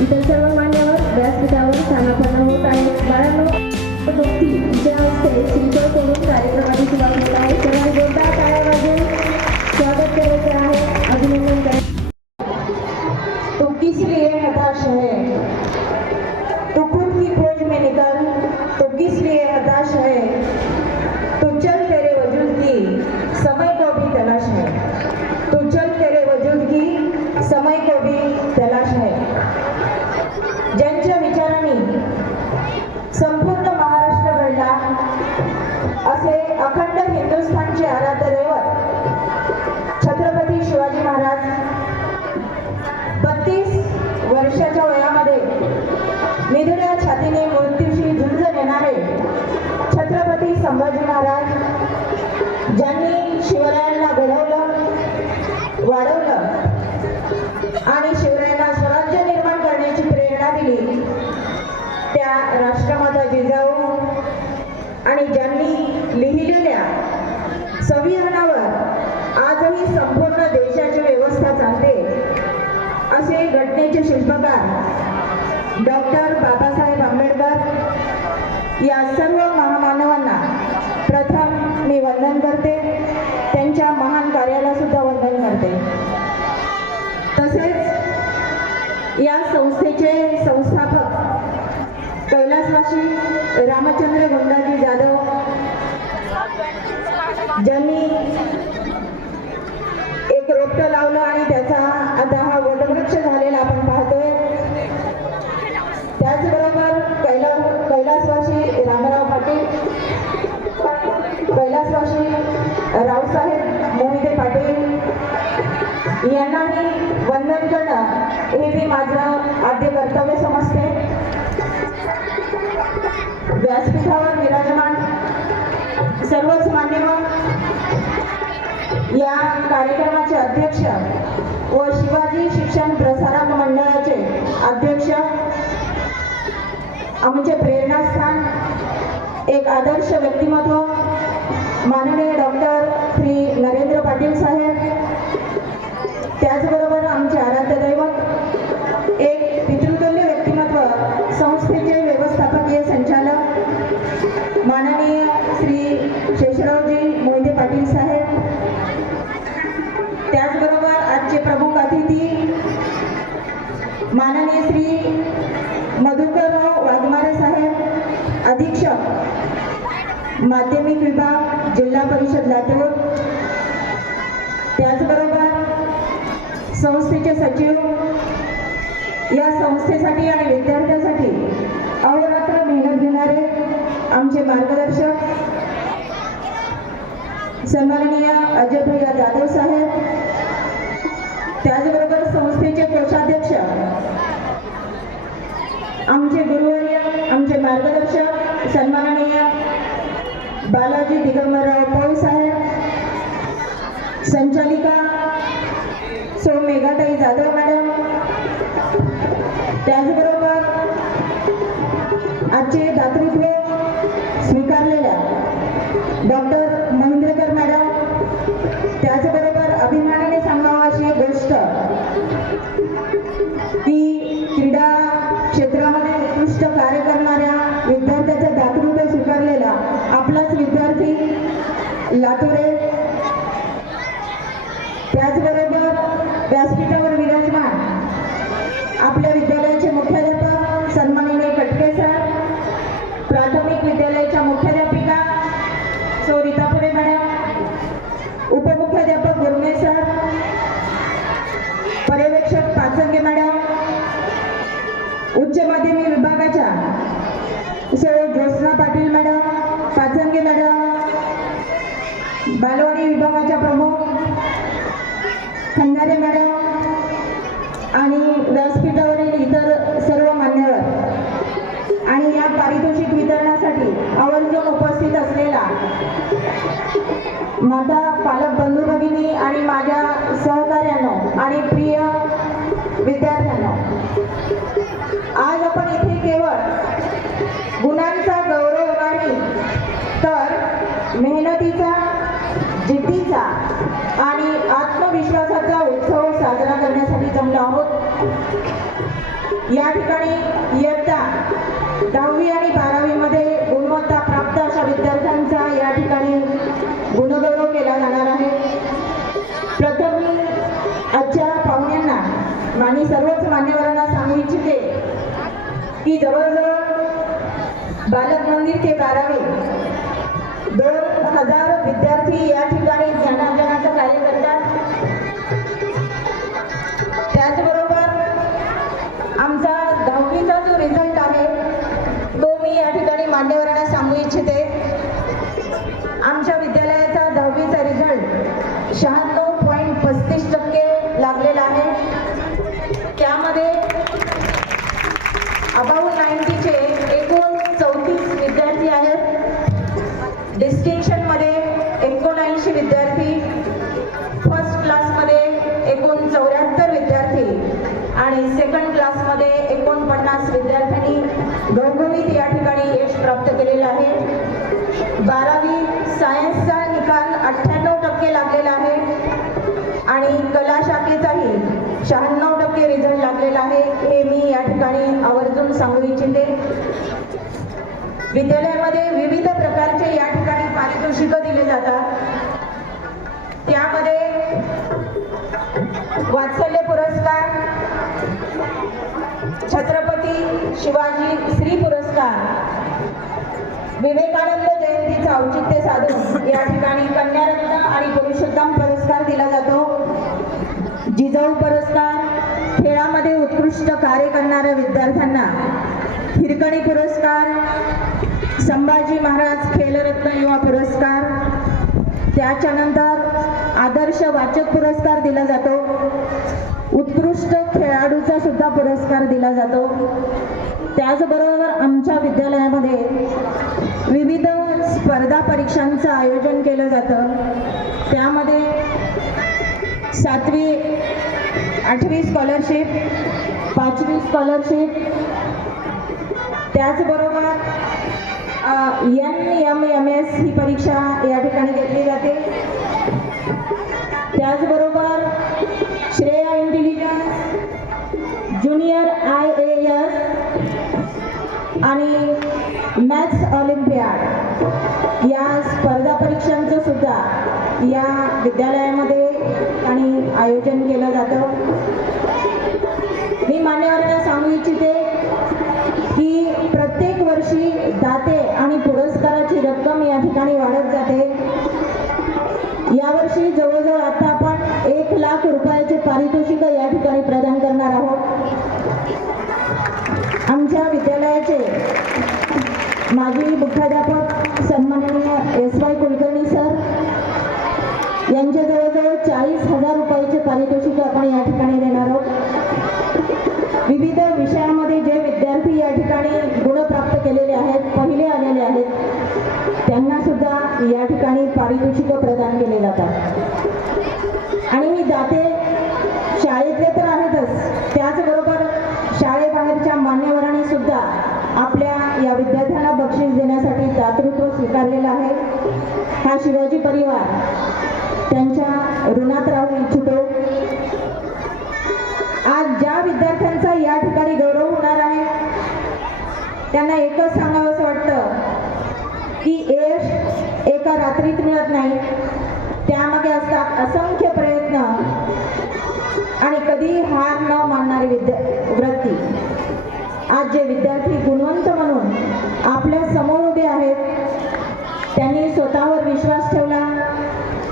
इतर सर्व मान्यवर व्यासपीठावर स्थानापन्न होत आहेत. बाळांनो, व्यक्ती ज्या हस्ते श्रीफळ करून कार्यक्रमाची सुरुवात होत आहे. सर्वांनी जोरदार टाळ्या वाजवून स्वागत करायचे आहे, अभिनंदन करायचे. तू किस लिए हताश है, तू खुद की खोज में निकल, तो किस लिए हताश है, तू चल तेरे वजूद की समय को भी तलाश है, तू चल तेरे वजूद की समय को भी तलाश है. ज्यांच्या विचारांनी संपूर्ण महाराष्ट्र घडला असे अखंड हिंदुस्थानचे आराध्य दैवत छत्रपती शिवाजी महाराज 32 वर्षाच्या वयामध्ये निधड्या छातीने मृत्यूशी झुंज देणारे छत्रपती संभाजी महाराज, ज्यांनी शिवरायांना घडवलं, वाढवलं आणि शिवरायांना स्वराज्य निर्माण करण्याची प्रेरणा दिली, त्या राष्ट्रमाता जिजाऊ आणि ज्यांनी लिहिलेल्या संविधानावर आजही संपूर्ण देशाची व्यवस्था चालते असे घटनेचे शिल्पकार डॉक्टर बाबासाहेब आंबेडकर या सर्व महामानवांना प्रथम मी वंदन करते, त्यांच्या महान कार्याला सुद्धा वंदन करते. तसेच या संस्थेचे संस्थापक कैलासवासी रामचंद्र गुंडाजी जाधव, ज्यांनी एक रोपटं लावलं आणि त्याचा आता हा वटवृक्ष झालेला आपण पाहतोय. त्याचबरोबर कैलासवासी रामराव पाटील, कैलासवासी रावसाहेब मोहिते पाटील यांनाही वंदन करणं हे मी माझं आद्य कर्तव्य समजते. व्यासपीठावर विराजमान सर्वच मान्यवर, या कार्यक्रमाचे अध्यक्ष व शिवाजी शिक्षण प्रसारक मंडळाचे अध्यक्ष, आमचे प्रेरणास्थान, एक आदर्श व्यक्तिमत्व माननीय डॉक्टर श्री नरेंद्र पाटील साहेब, त्याचबरोबर आमचे आराध्य दैवत, एक पितृतुल्य व्यक्तिमत्व, संस्थेचे व्यवस्थापकीय संचालक माननीय श्री शेषरावजी मोहिते पाटील साहेब, त्याचबरोबर आजचे प्रमुख अतिथी माननीय श्री मधुकरराव वाघमारे साहेब, अधीक्षक माध्यमिक विभाग जिल्हा परिषद लातूर, त्याचबरोबर संस्थेचे सचिव, या संस्थेसाठी आणि विद्यार्थ्यांसाठी अहोरात्र मेहनत घेणारे आमचे मार्गदर्शक सन्माननीय अजय भैया जाधव साहेब, त्याचबरोबर संस्थेचे कोषाध्यक्ष आमचे गुरुवर्य, आमचे मार्गदर्शक सन्माननीय बालाजी दिगंबरराव पौळ साहेब, संचालिका सौ मेघाताई जाधव मॅडम, त्याचबरोबर आजचे दातृत्व स्वीकारलेल्या डॉक्टर महेंद्रकर मॅडम, त्याचबरोबर अभिमानाने सांगावं अशी गोष्ट की क्रीडा क्षेत्रामध्ये उत्कृष्ट कार्य करणाऱ्या विद्यार्थ्याचं दातृत्व स्वीकारलेला आपलाच विद्यार्थी लातुरे, त्याचबरोबर व्यासपीठावर विराजमान आपल्या विद्यालयाचे मुख्याध्यापक सन्माननीय कटके सर, प्राथमिक विद्यालयाच्या मुख्याध्यापिका सौ रीतापुरे मॅडम, उपमुख्याध्यापक गुरमे सर, पर्यवेक्षक पाचंगे मॅडम, उच्च माध्यमिक विभागाच्या सौ ज्योत्स्ना पाटील मॅडम, पाचंगे मॅडम, बालवाडी विभागाच्या प्रमुख खंदारे मॅडम आणि व्यासपीठावरील इतर सर्व मान्यवर आणि या पारितोषिक वितरणासाठी आवर्जून उपस्थित असलेला माझा पालक बंधू भगिनी आणि माझ्या सहकार्यांनो आणि प्रिय विद्यार्थ्यांनो, आज आपण इथे केवळ गुणांचा गौरव नाही तर मेहनतीचा, जिद्दीचा आणि आत्मविश्वासाचा उत्सव साजरा करण्यासाठी जमलो आहोत. या ठिकाणी इयत्ता 10वी आणि 12वी मध्ये गुणवत्ता प्राप्त अशा विद्यार्थ्यांचा या ठिकाणी गुणगौरव केला जाणार आहे. प्रथम मी आजच्या पाहुण्यांना आणि सर्वच मान्यवरांना सांगू इच्छिते की जवळजवळ बालक मंदिर ते 12वी 2000 विद्यार्थी या ठिकाणी ज्ञानार्जनाचं कार्य करतात. त्याचबरोबर आमचा 10वीचा जो रिझल्ट आहे तो मी या ठिकाणी मान्यवरांना सांगू इच्छिते. आमच्या विद्यालयाचा 10वीचा रिझल्ट 96.35% लागलेला आहे. त्यामध्ये अबाउट 90चे एकूण 34 विद्यार्थी आहेत. डिस्टिंक्शनमध्ये 79 विद्यार्थी, फर्स्ट क्लासमध्ये एकूण 74 विद्यार्थी आणि सेकंड क्लासमध्ये 49 विद्यार्थ्यांनी घवघवीत या ठिकाणी यश प्राप्त केलेलं आहे. 12वी सायन्सचा निकाल 98% लागलेला आहे आणि कला शाखेचाही 96% रिझल्ट लागलेला आहे. हे मी या ठिकाणी आवर्जून सांगू इच्छिते. विद्यालयामध्ये विविध प्रकारचे या ठिकाणी पारितोषिकं दिले जातात. त्यामध्ये वात्सल्य पुरस्कार, छत्रपती शिवाजी श्री पुरस्कार, विवेकानंद जयंतीचं औचित्य साधून या ठिकाणी कन्यारत्न आणि पुरुषोत्तम पुरस्कार दिला जातो. जिजाऊ पुरस्कार, खेळामध्ये उत्कृष्ट कार्य करणाऱ्या विद्यार्थ्यांना हिरकणी पुरस्कार, संभाजी महाराज खेलरत्न युवा पुरस्कार, त्याच्यानंतर आदर्श वाचक पुरस्कार दिला जातो. उत्कृष्ट खेळाडूचा सुद्धा पुरस्कार दिला जातो. त्याचबरोबर आमच्या विद्यालयामध्ये विविध स्पर्धा परीक्षांचं आयोजन केलं जातं. त्यामध्ये 7वी 8वी स्कॉलरशिप, 5वी स्कॉलरशिप, त्याचबरोबर NMMS ही परीक्षा या ठिकाणी घेतली जाते. त्याचबरोबर श्रेया इंटेलिजन्स, ज्युनियर IAS आणि मॅथ्स ऑलिम्पियाड या स्पर्धा परीक्षांचं सुद्धा या विद्यालयामध्ये आणि आयोजन केलं जातं. मी मान्यवरांना सांगू इच्छिते की प्रत्येक वर्षी दाते आणि पुरस्काराची रक्कम या ठिकाणी वाढत जाते. यावर्षी जवळजवळ आता आपण 1 लाख रुपयाचे पारितोषिक या ठिकाणी प्रदान करणार आहोत. आमच्या विद्यालयाचे माजी मुख्याध्यापक सन्माननीय SY कुलकर्णी सर यांचे जवळजवळ 40,000 रुपयाचे पारितोषिक आपण या ठिकाणी देणार आहोत. विविध विषयांमध्ये जे विद्यार्थी या ठिकाणी गुण प्राप्त केलेले आहेत, पहिले आलेले आहेत, त्यांना सुद्धा या ठिकाणी पारितोषिक प्रदान केले जातात. आणि ही दाते शाळेतले तर आहेतच, त्याचबरोबर शाळेबाहेरच्या मान्यवरांनी सुद्धा आपल्या या विद्यार्थ्यांना बक्षीस देण्यासाठी दातृत्व स्वीकारलेलं आहे. हा शिवाजी परिवार त्यांच्या ऋणात राहू इच्छितो. आज ज्या विद्यार्थ्यांचा या ठिकाणी गौरव होणार आहे त्यांना एकच सांगावंसं वाटतं की यश एका रात्रीत मिळत नाही. त्यामागे असतात असंख्य प्रयत्न आणि कधी हार न मानणारी वृत्ती. आज जे विद्यार्थी गुणवंत म्हणून आपल्या समोर उभे आहेत, त्यांनी स्वतःवर विश्वास ठेवला,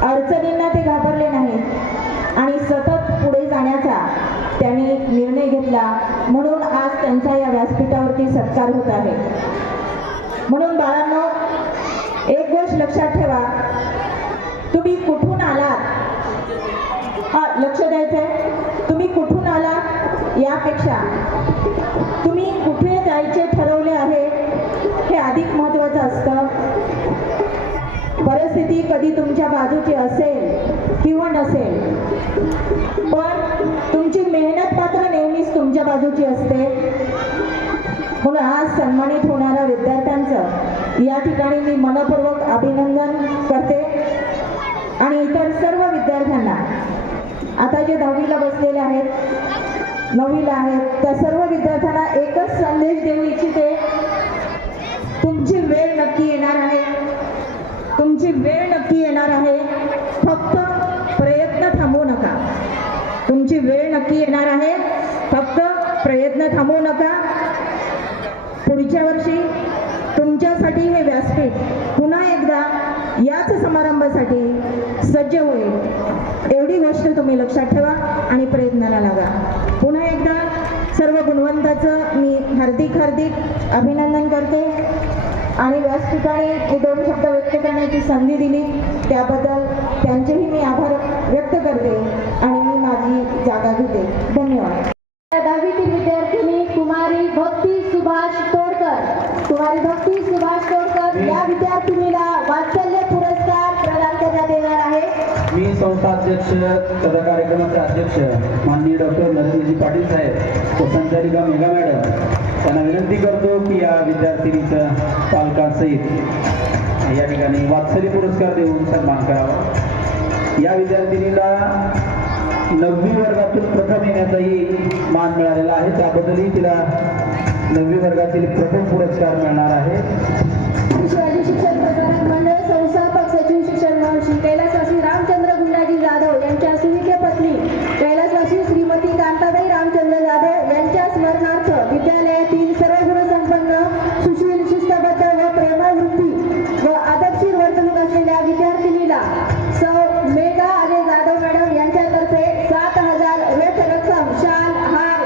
अडचणींना ते घाबरले नाहीत आणि सतत पुढे जाण्याचा त्यांनी निर्णय घेतला. म्हणून आज त्यांचा या व्यासपीठावरती सत्कार होत आहे. म्हणून बाळांनो, एक गोष्ट लक्षात ठेवा, तुम्ही कुठून आलात, लक्ष द्यायचंय, तुम्ही कुठून आलात यापेक्षा तुम्ही कुठे जायचे ठरवले आहे हे अधिक महत्त्वाचं असतं. परिस्थिती कधी तुमच्या बाजूची असेल किंवा नसेल, पण तुमची मेहनत मात्र नेहमीच तुमच्या बाजूची असते. म्हणून आज सन्मानित होणाऱ्या विद्यार्थ्यांचं या ठिकाणी मी मनपूर्वक अभिनंदन करते आणि इतर सर्व विद्यार्थ्यांना, आता जे 10वीला बसलेले आहेत 9वीला आहेत त्या सर्व विद्यार्थ्यांना एकच संदेश देऊ इच्छिते. तुमची वेळ नक्की येणार आहे. तुमची वेळ नक्की येणार आहे. फक्त प्रयत्न थांबवू नका. तुमची वेळ नक्की येणार आहे. फक्त प्रयत्न थांबवू नका. पुढच्या वर्षी तुमच्यासाठी हे व्यासपीठ पुन्हा एकदा याच समारंभासाठी सज्ज होईल एवढी गोष्ट तुम्ही लक्षात ठेवा आणि प्रयत्नाला लागा. पुन्हा एकदा सर्व गुणवंताचं मी हार्दिक अभिनंदन करते आणि व्यासपीठाने हे 2 शब्द व्यक्त करण्याची संधी दिली त्याबद्दल त्यांचेही मी आभार व्यक्त करते आणि मी माझी जागा घेते. धन्यवाद. 10वीतील विद्यार्थिनी कुमारी भक्ती सुभाष तोडकर. कुमारी भक्ती सुभाष तोडकर या विद्यार्थिनीला वात्सल्य पुरस्कार प्रदान करण्यात येणार आहे. मी संस्था अध्यक्ष तथा कार्यक्रमाचे अध्यक्ष माननीय डॉक्टर नरेंद्रजी पाटील साहेब व संचालिका मेघा मॅडम त्यांना विनंती करतो की या विद्यार्थिनीचं पालकांसहित या ठिकाणी वात्सल्य पुरस्कार देऊन सन्मान करावा. या विद्यार्थिनीला 9वी वर्गातून प्रथम येण्याचाही मान मिळालेला आहे. त्याबद्दलही तिला 9वी वर्गातील प्रथम पुरस्कार मिळणार आहे. शिवाजी शिक्षण प्रसारक मंडळ संस्थापक सचिव शिक्षण महर्षी कैलासवासी रामचंद्र गुंडाजी जाधव यांच्या सुविद्य पत्नी कैलासवासी श्रीमती कांताबाई रामचंद्र जाधव यांच्या स्मरणार्थ विद्यालयातील सर्व गुणसंपन्न सुशील शिस्तबद्ध व प्रेमळ वृत्ती व आदर्शीर वर्तणूक असलेल्या विद्यार्थिनीला सौ मेघा अजय जाधव मॅडम यांच्यातर्फे 7,000 रोख रक्कम शाल हार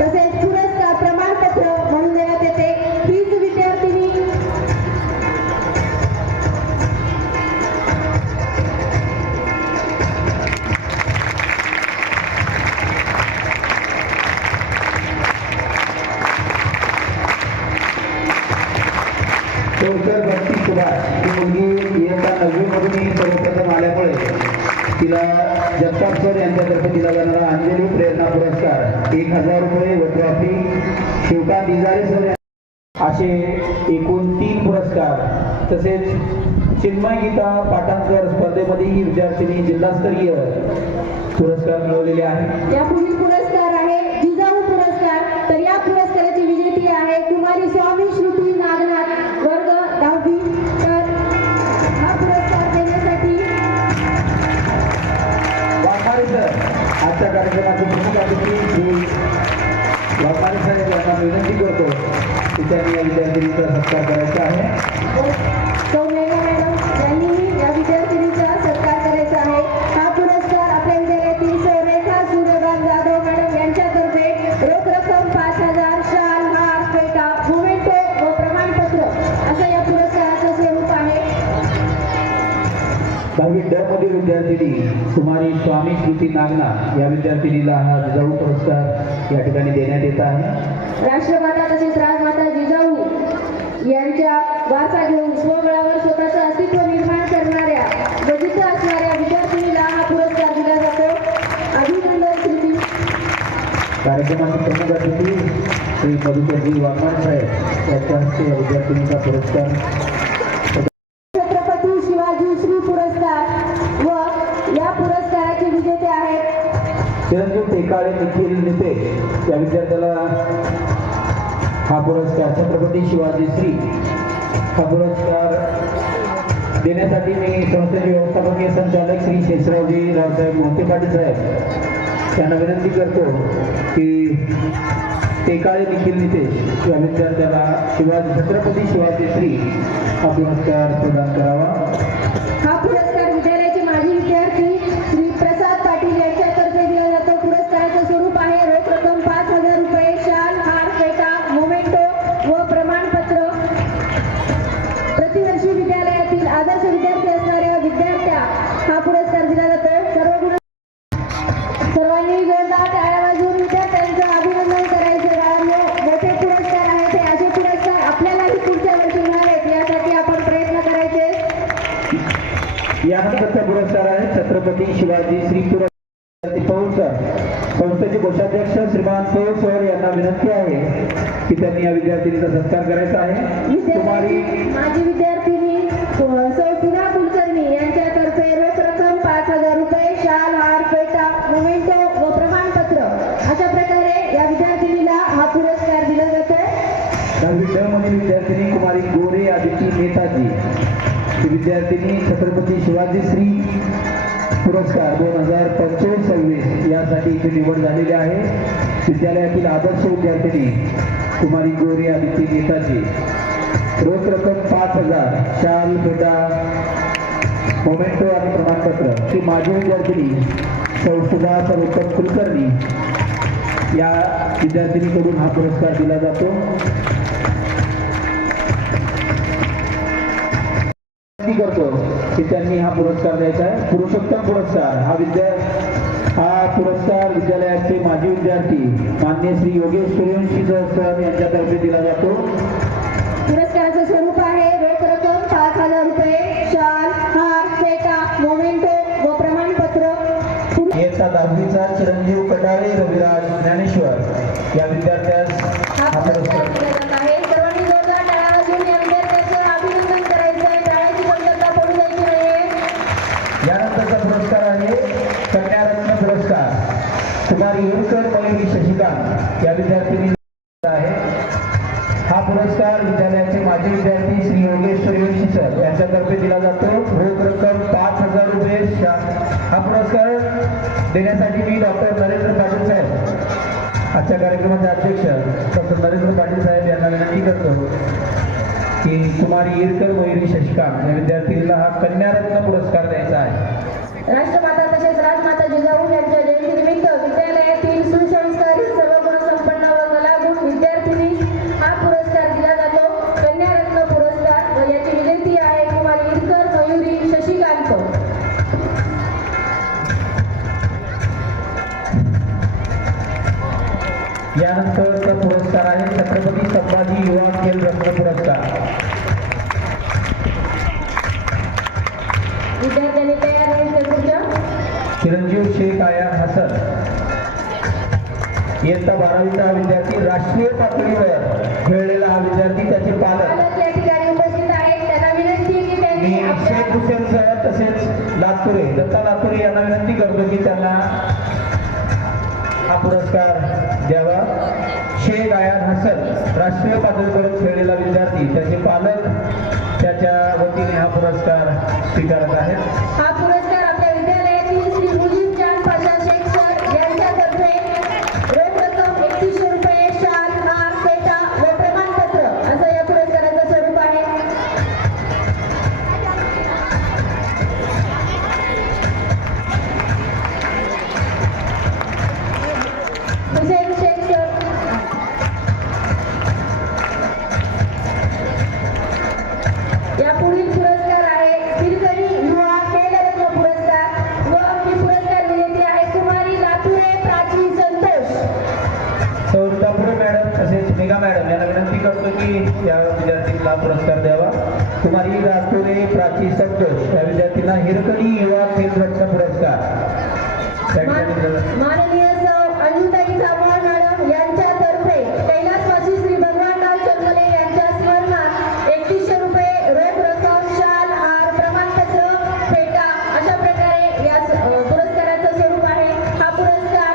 तसेच पुरस्कार प्रमाणपत्र म्हणून देण्यात येते. हीच विद्यार्थिनी तोडकर भक्ती सुभाष ही मुलगी इयत्ता 9वी मधून सर्वप्रथम आल्यामुळे तिला जगताप सर यांच्यातर्फे दिला जाणारा अंजली प्रेरणा पुरस्कार 1,000 रुपये व ट्रॉफी शिवकांत इजारे सर असे एकूण 3 पुरस्कार तसेच चिन्मय गीता पाठांतर स्पर्धेमध्ये ही विद्यार्थिनी जिल्हास्तरीय पुरस्कार मिळवलेले आहे. यापुढील पुरस्कार आहे जिजाऊ पुरस्कार. तर या पुरस्काराची विजेती आहे कुमारी स्वामी श्रुती नागनाथ वर्ग 10वी. तर हा पुरस्कार देण्यासाठी वाघमारे सर आजच्या कार्यक्रमाचे प्रमुख अतिथी श्री वाघमारे साहेब यांना विनंती करतो की त्यांनी या विद्यार्थिनीचा सत्कार करायचा आहे. सौ मेघा मॅडम यांनीही या विद्यार्थिनीचा सत्कार करायचा आहे. हा पुरस्कार आपल्या विद्यालयातील सौ रेखा सूर्यकांत जाधव मॅडम यांच्यातर्फे रोख रक्कम 5,000 शाल हार फेटा मोमेंटो व प्रमाणपत्र असं या पुरस्काराचं स्वरूप आहे. 10वी ड मधील विद्यार्थिनी कुमारी स्वामी श्रुती नागनाथ या विद्यार्थिनीला हा जिजाऊ पुरस्कार या ठिकाणी देण्यात येत आहे. राष्ट्रमाता तसेच राजमाता जिजाऊ यांच्या वारसा घेऊन स्वबळावर स्वतःचं अस्तित्व निर्माण करणाऱ्या गजित असणाऱ्या विद्यार्थिनीला हा पुरस्कार दिला जातो. अभिनंदन श्रुती. कार्यक्रमाचे प्रमुख अतिथी श्री मधुकरजी वाघमारे साहेब यांच्या हस्ते या विद्यार्थिनीचा पुरस्कार छत्रपती शिवाजी श्री पुरस्कार व या पुरस्काराचे विजेते आहेत चिरंजीव टेकाळे निखिल नितेश या विद्यार्थ्याला हा पुरस्कार छत्रपती शिवाजी श्री हा पुरस्कार देण्यासाठी मी संस्थेचे व्यवस्थापकीय संचालक श्री शेषरावजी रावसाहेब मोहिते पाटील साहेब यांना विनंती करतो की टेकाळे निखिल नितेश या विद्यार्थ्याला छत्रपती शिवाजी श्री हा पुरस्कार प्रदान करावा. हा पुरस्कार विद्यालयाचे माजी विद्यार्थी श्री प्रसाद पाटील यांच्यातर्फे दिला जातो. पुरस्काराचं स्वरूप आहे रोख रक्कम 5,000 रुपये शाल हार फेटा मोमेंटो व प्रमाणपत्र. प्रतिवर्षी विद्यालयातील आदर्श विद्यार्थी असणाऱ्या विद्यार्थ्या हा पुरस्कार दिला जातो. सर्वांनी जोरदार टाळ्या वाजवून विद्यार्थ्यांचं अभिनंदन करायचं. मोठे पुरस्कार आहेत हे असे पुरस्कार आपल्यालाही पुढच्या वर्षी मिळावेत यासाठी आपण प्रयत्न करायचे. यानंतरचा पुरस्कार आहे छत्रपती शिवाजी श्री पुरस्कार पौल सर संस्थेचे कोषाध्यक्ष श्रीमान पौल सर यांना विनंती आहे की त्यांनी या विद्यार्थिनीचा सत्कार करायचा आहे. कुमारी माजी विद्यार्थिनी सौ सुधा कुलकर्णी यांच्यातर्फे रोख रक्कम 5,000 रुपये शाल हार फेटा मोमेंटो व प्रमाणपत्र अशा विद्यार्थिनी छत्रपती शिवाजीश्री पुरस्कार 2025-26 यासाठी इथे निवड झालेली आहे. विद्यालयातील आदर्श विद्यार्थिनी कुमारी गौरी आदित्य नेताजी. रोख रक्कम 5,000, शाल, फेटा, मोमेंटो आणि प्रमाणपत्र. ती माजी विद्यार्थिनी सुधा सर्वोत्तम कुलकर्णी या विद्यार्थिनीकडून हा पुरस्कार दिला जातो. करतो की त्यांनी हा पुरस्कार द्यायचा आहे. पुरुषोत्तम पुरस्कार हा पुरस्कार विद्यालयाचे माजी विद्यार्थी मान्य श्री योगेश सूर्यवंशी सर यांच्यातर्फे दिला जातो. पुरस्काराचं स्वरूप आहे रोख रक्कम 5,000 रुपये, शाल, हार, फेटा, मोमेंटो व प्रमाणपत्र. इयत्ता 10वीचा चिरंजीव कटारे रविराज ज्ञानेश्वर या विद्यार्थ्यास हा हा पुरस्कार पुरस्कार दिला जात आहे. सर्वांनी जोरदार टाळ्या वाजवून या विद्यार्थ्याचं अभिनंदन करायचं आहे. टाळ्याची कमतरता पडू द्यायची नाही. यानंतरचा पुरस्कार आहे कन्यारत्न पुरस्कार. कुमारी हिरकर मयुरी शशिकांत या विद्यार्थिनी आहे. हा पुरस्कार विद्यालयाचे माजी विद्यार्थी श्री योगेश सूर्यवंशी सर यांच्यातर्फे दिला जातो. रोख रक्कम 5,000 रुपये. हा पुरस्कार देण्यासाठी मी डॉक्टर नरेंद्र पाटील साहेब आजच्या कार्यक्रमाचे अध्यक्ष डॉक्टर नरेंद्र पाटील साहेब यांना विनंती करतो की कुमारी हिरकर मयुरी शशिकांत या विद्यार्थिनीला हा कन्यारत्न पुरस्कार द्यायचा आहे. राष्ट्रमाता तसेच राजमाता जिजाऊ यांच्या जयंतीनिमित्त विद्यालयातील सुसंस्कारित सर्व गुणसंपन्न व कलागुण विद्यार्थिनी हा पुरस्कार दिला जातो. कन्यारत्न पुरस्कार व याची विजेती आहे कुमारी हिरकर मयुरी शशिकांत. यानंतरचा पुरस्कार आहे छत्रपती संभाजी युवा खेल रत्न पुरस्कार. विद्यार्थ्यांनी तयार राहायचं पुढच्या. चिरंजीव शेख आयान हसन इयत्ता 12वीचा विद्यार्थी राष्ट्रीय पातळीवर खेळलेला हा विद्यार्थी त्याचे पालक पालक या ठिकाणी उपस्थित आहेत. त्यांना विनंती आहे की मी त्यांनी शेख आपल्या हुसेन सर तसेच लातुरे दत्ता लातुरे यांना विनंती करतो की त्यांना हा पुरस्कार द्यावा. शेख आयान हसन राष्ट्रीय पातळीवर खेळलेला विद्यार्थी त्याचे पालक त्याच्या वतीने हा पुरस्कार स्वीकारत आहेत. हा पुरस्कार आपल्या विद्यालयातील श्री मुजीब जान पाशा शेख सर यांच्यातर्फे रोख रक्कम 3100 रुपये, शाल, हार, फेटा व प्रमाणपत्र असं या पुरस्काराचं स्वरूप आहे. हुसेन शेख सर. या पुढील पुरस्कार आहे हिरकणी युवा खेलरत्न पुरस्कार व ही पुरस्कार विजेती आहे कुमारी लातुरे प्राची संतोष. सौरतापुरे मॅडम तसेच मेघा मॅडम यांना विनंती करतो की या विद्यार्थीला पुरस्कार द्यावा. कुमारी लातुरे प्राची संतोष या विद्यार्थीला हिरकणी युवा खेल रत्न पुरस्कार. त्या ठिकाणी माननीय सौ अंजुताई जामवाल मॅडम यांच्यातर्फे कैलासवासी श्री भगवानराव चलमले यांच्या स्मरणार्थ 3100 रुपये रोख रक्कम, शाल, हार, प्रमाणपत्र, फेटा अशा प्रकारे या पुरस्काराचं स्वरूप आहे. हा पुरस्कार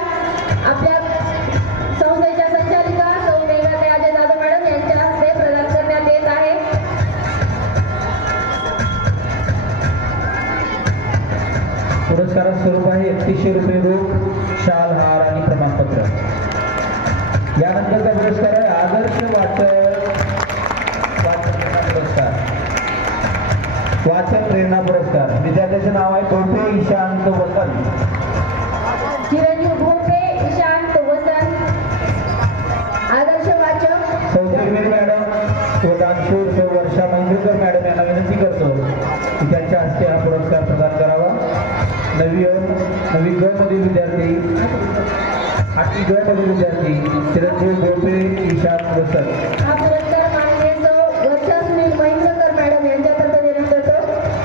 आपल्या संस्थेच्या संचालिका सौ मेघाताई अजय जाधव मॅडम यांच्या हस्ते प्रदान करण्यात येत आहे. पुरस्काराचं स्वरूप आहे 3100 रुपये रोख, शाल, हार आणि प्रमाणपत्र. यानंतरचा पुरस्कार आहे आदर्श वाचन पुरस्कार. वाचन प्रेरणा पुरस्कार. विद्यार्थ्याचे नाव आहे भोपे ईशांत वसंत. चिरंजीव भोपे ईशांत वसंत आदर्श वाचक. सौजन्य मॅडम व दानशूर सौ वर्षा मंजुरकर मॅडम यांना विनंती करतो की त्यांच्या हस्ते हा पुरस्कार प्रदान करावा. नवी ग मधील विद्यार्थी 8वी ग मधील विद्यार्थी चिरंजीव भोपे ईशांत वसंत. हा पुरस्कार माननीय सौ वर्षा सुनील महेंद्रकर मॅडम यांच्यातर्फे देण्यात येतो.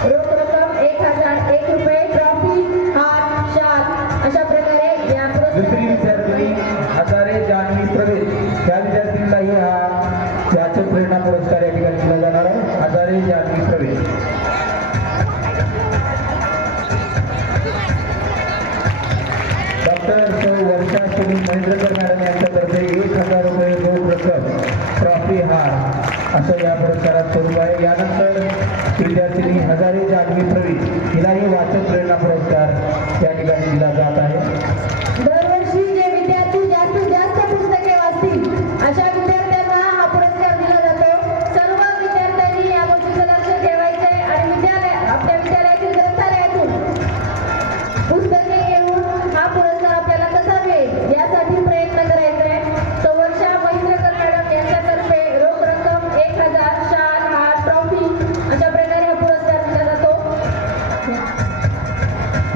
रोख रक्कम 1001 रुपये, ट्रॉफी, हार, शाल अशा प्रकारे या दुसरी विद्यार्थिनी हजारे जान्हवी प्रवेश त्या विद्यार्थींनाही हा वाचन प्रेरणा पुरस्कार या ठिकाणी दिला जाणार आहे. हजारे जान्हवी प्रवेश. डॉक्टर सौ वर्षा सुनील महेंद्रकर मॅडम यांच्यातर्फे 1000 रुपये रोख रक्कम, ट्रॉफी, असं या पुरस्कारात स्वरूप आहे. यानंतर विद्यार्थिनी हजारे जान्हवी प्रवीण हिलाही वाचन प्रेरणा पुरस्कार या ठिकाणी दिला जात आहे. दरवर्षी जे विद्यार्थी जास्तीत जास्त पुस्तके वाचतील अशा विद्यार्थ्यांना हा पुरस्कार दिला जातो. सर्व विद्यार्थ्यांनी या गोष्टीचं लक्ष ठेवायचे आणि आपल्या विद्यालयातील ग्रंथालयातून पुस्तके घेऊन हा पुरस्कार आपल्याला कसा मिळेल यासाठी प्रयत्न करायचे. तो वर्षा महेंद्रकर मॅडम यांच्यातर्फे रोख रक्कम 1000, शाल, हार, ट्रॉफी अशा प्रकारे हा पुरस्कार दिला जातो.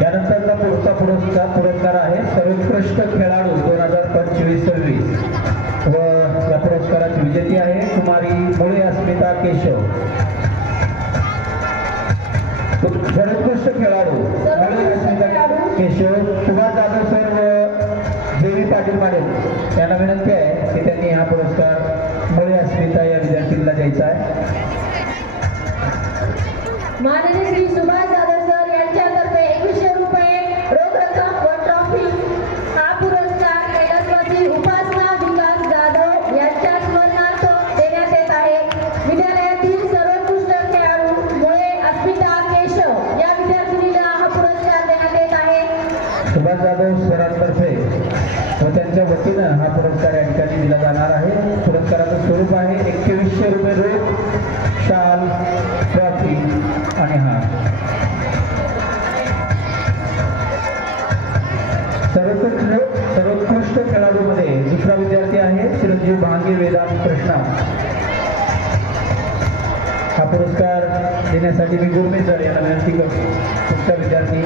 यानंतरचा पुढचा पुरस्कार आहे सर्वोत्कृष्ट खेळाडू 2025-26 व या पुरस्काराची विजेती आहे कुमारी मुळे अस्मिता केशव. सर्वोत्कृष्ट खेळाडू मुळे अस्मिता केशव सुभाष जाधव सर व जेवी पाटील मॅडम यांना विनंती आहे की त्यांनी हा पुरस्कार मुळे अस्मिता या विद्यार्थीला द्यायचा आहे. माननीय श्री सुभाष जाधव सर यांच्यातर्फे 2100 रुपये रोख रक्कम व ट्रॉफी हा पुरस्कार कैलासवासी उपासना विकास जाधव यांच्या स्मरणार्थ देण्यात येत आहे. विद्यालयातील सर्वोत्कृष्ट खेळाडू मुळे अस्मिता केशव या विद्यार्थिनीला हा पुरस्कार देण्यात येत आहे. सुभाष जाधव सरांतर्फे व त्यांच्या वतीनं हा पुरस्कार या ठिकाणी दिला जाणार आहे. पुरस्काराचं स्वरूप आहे 2100 रुपये रोख, शाल, ट्रॉफी आणि हार. सर्वोत्कृष्ट खेळाडूमध्ये दुसरा विद्यार्थी आहे चिरंजीव भांगे वेदांत कृष्णा. हा पुरस्कार देण्यासाठी मी गुरमे सर यांना विनंती करतो. तुमचा विद्यार्थी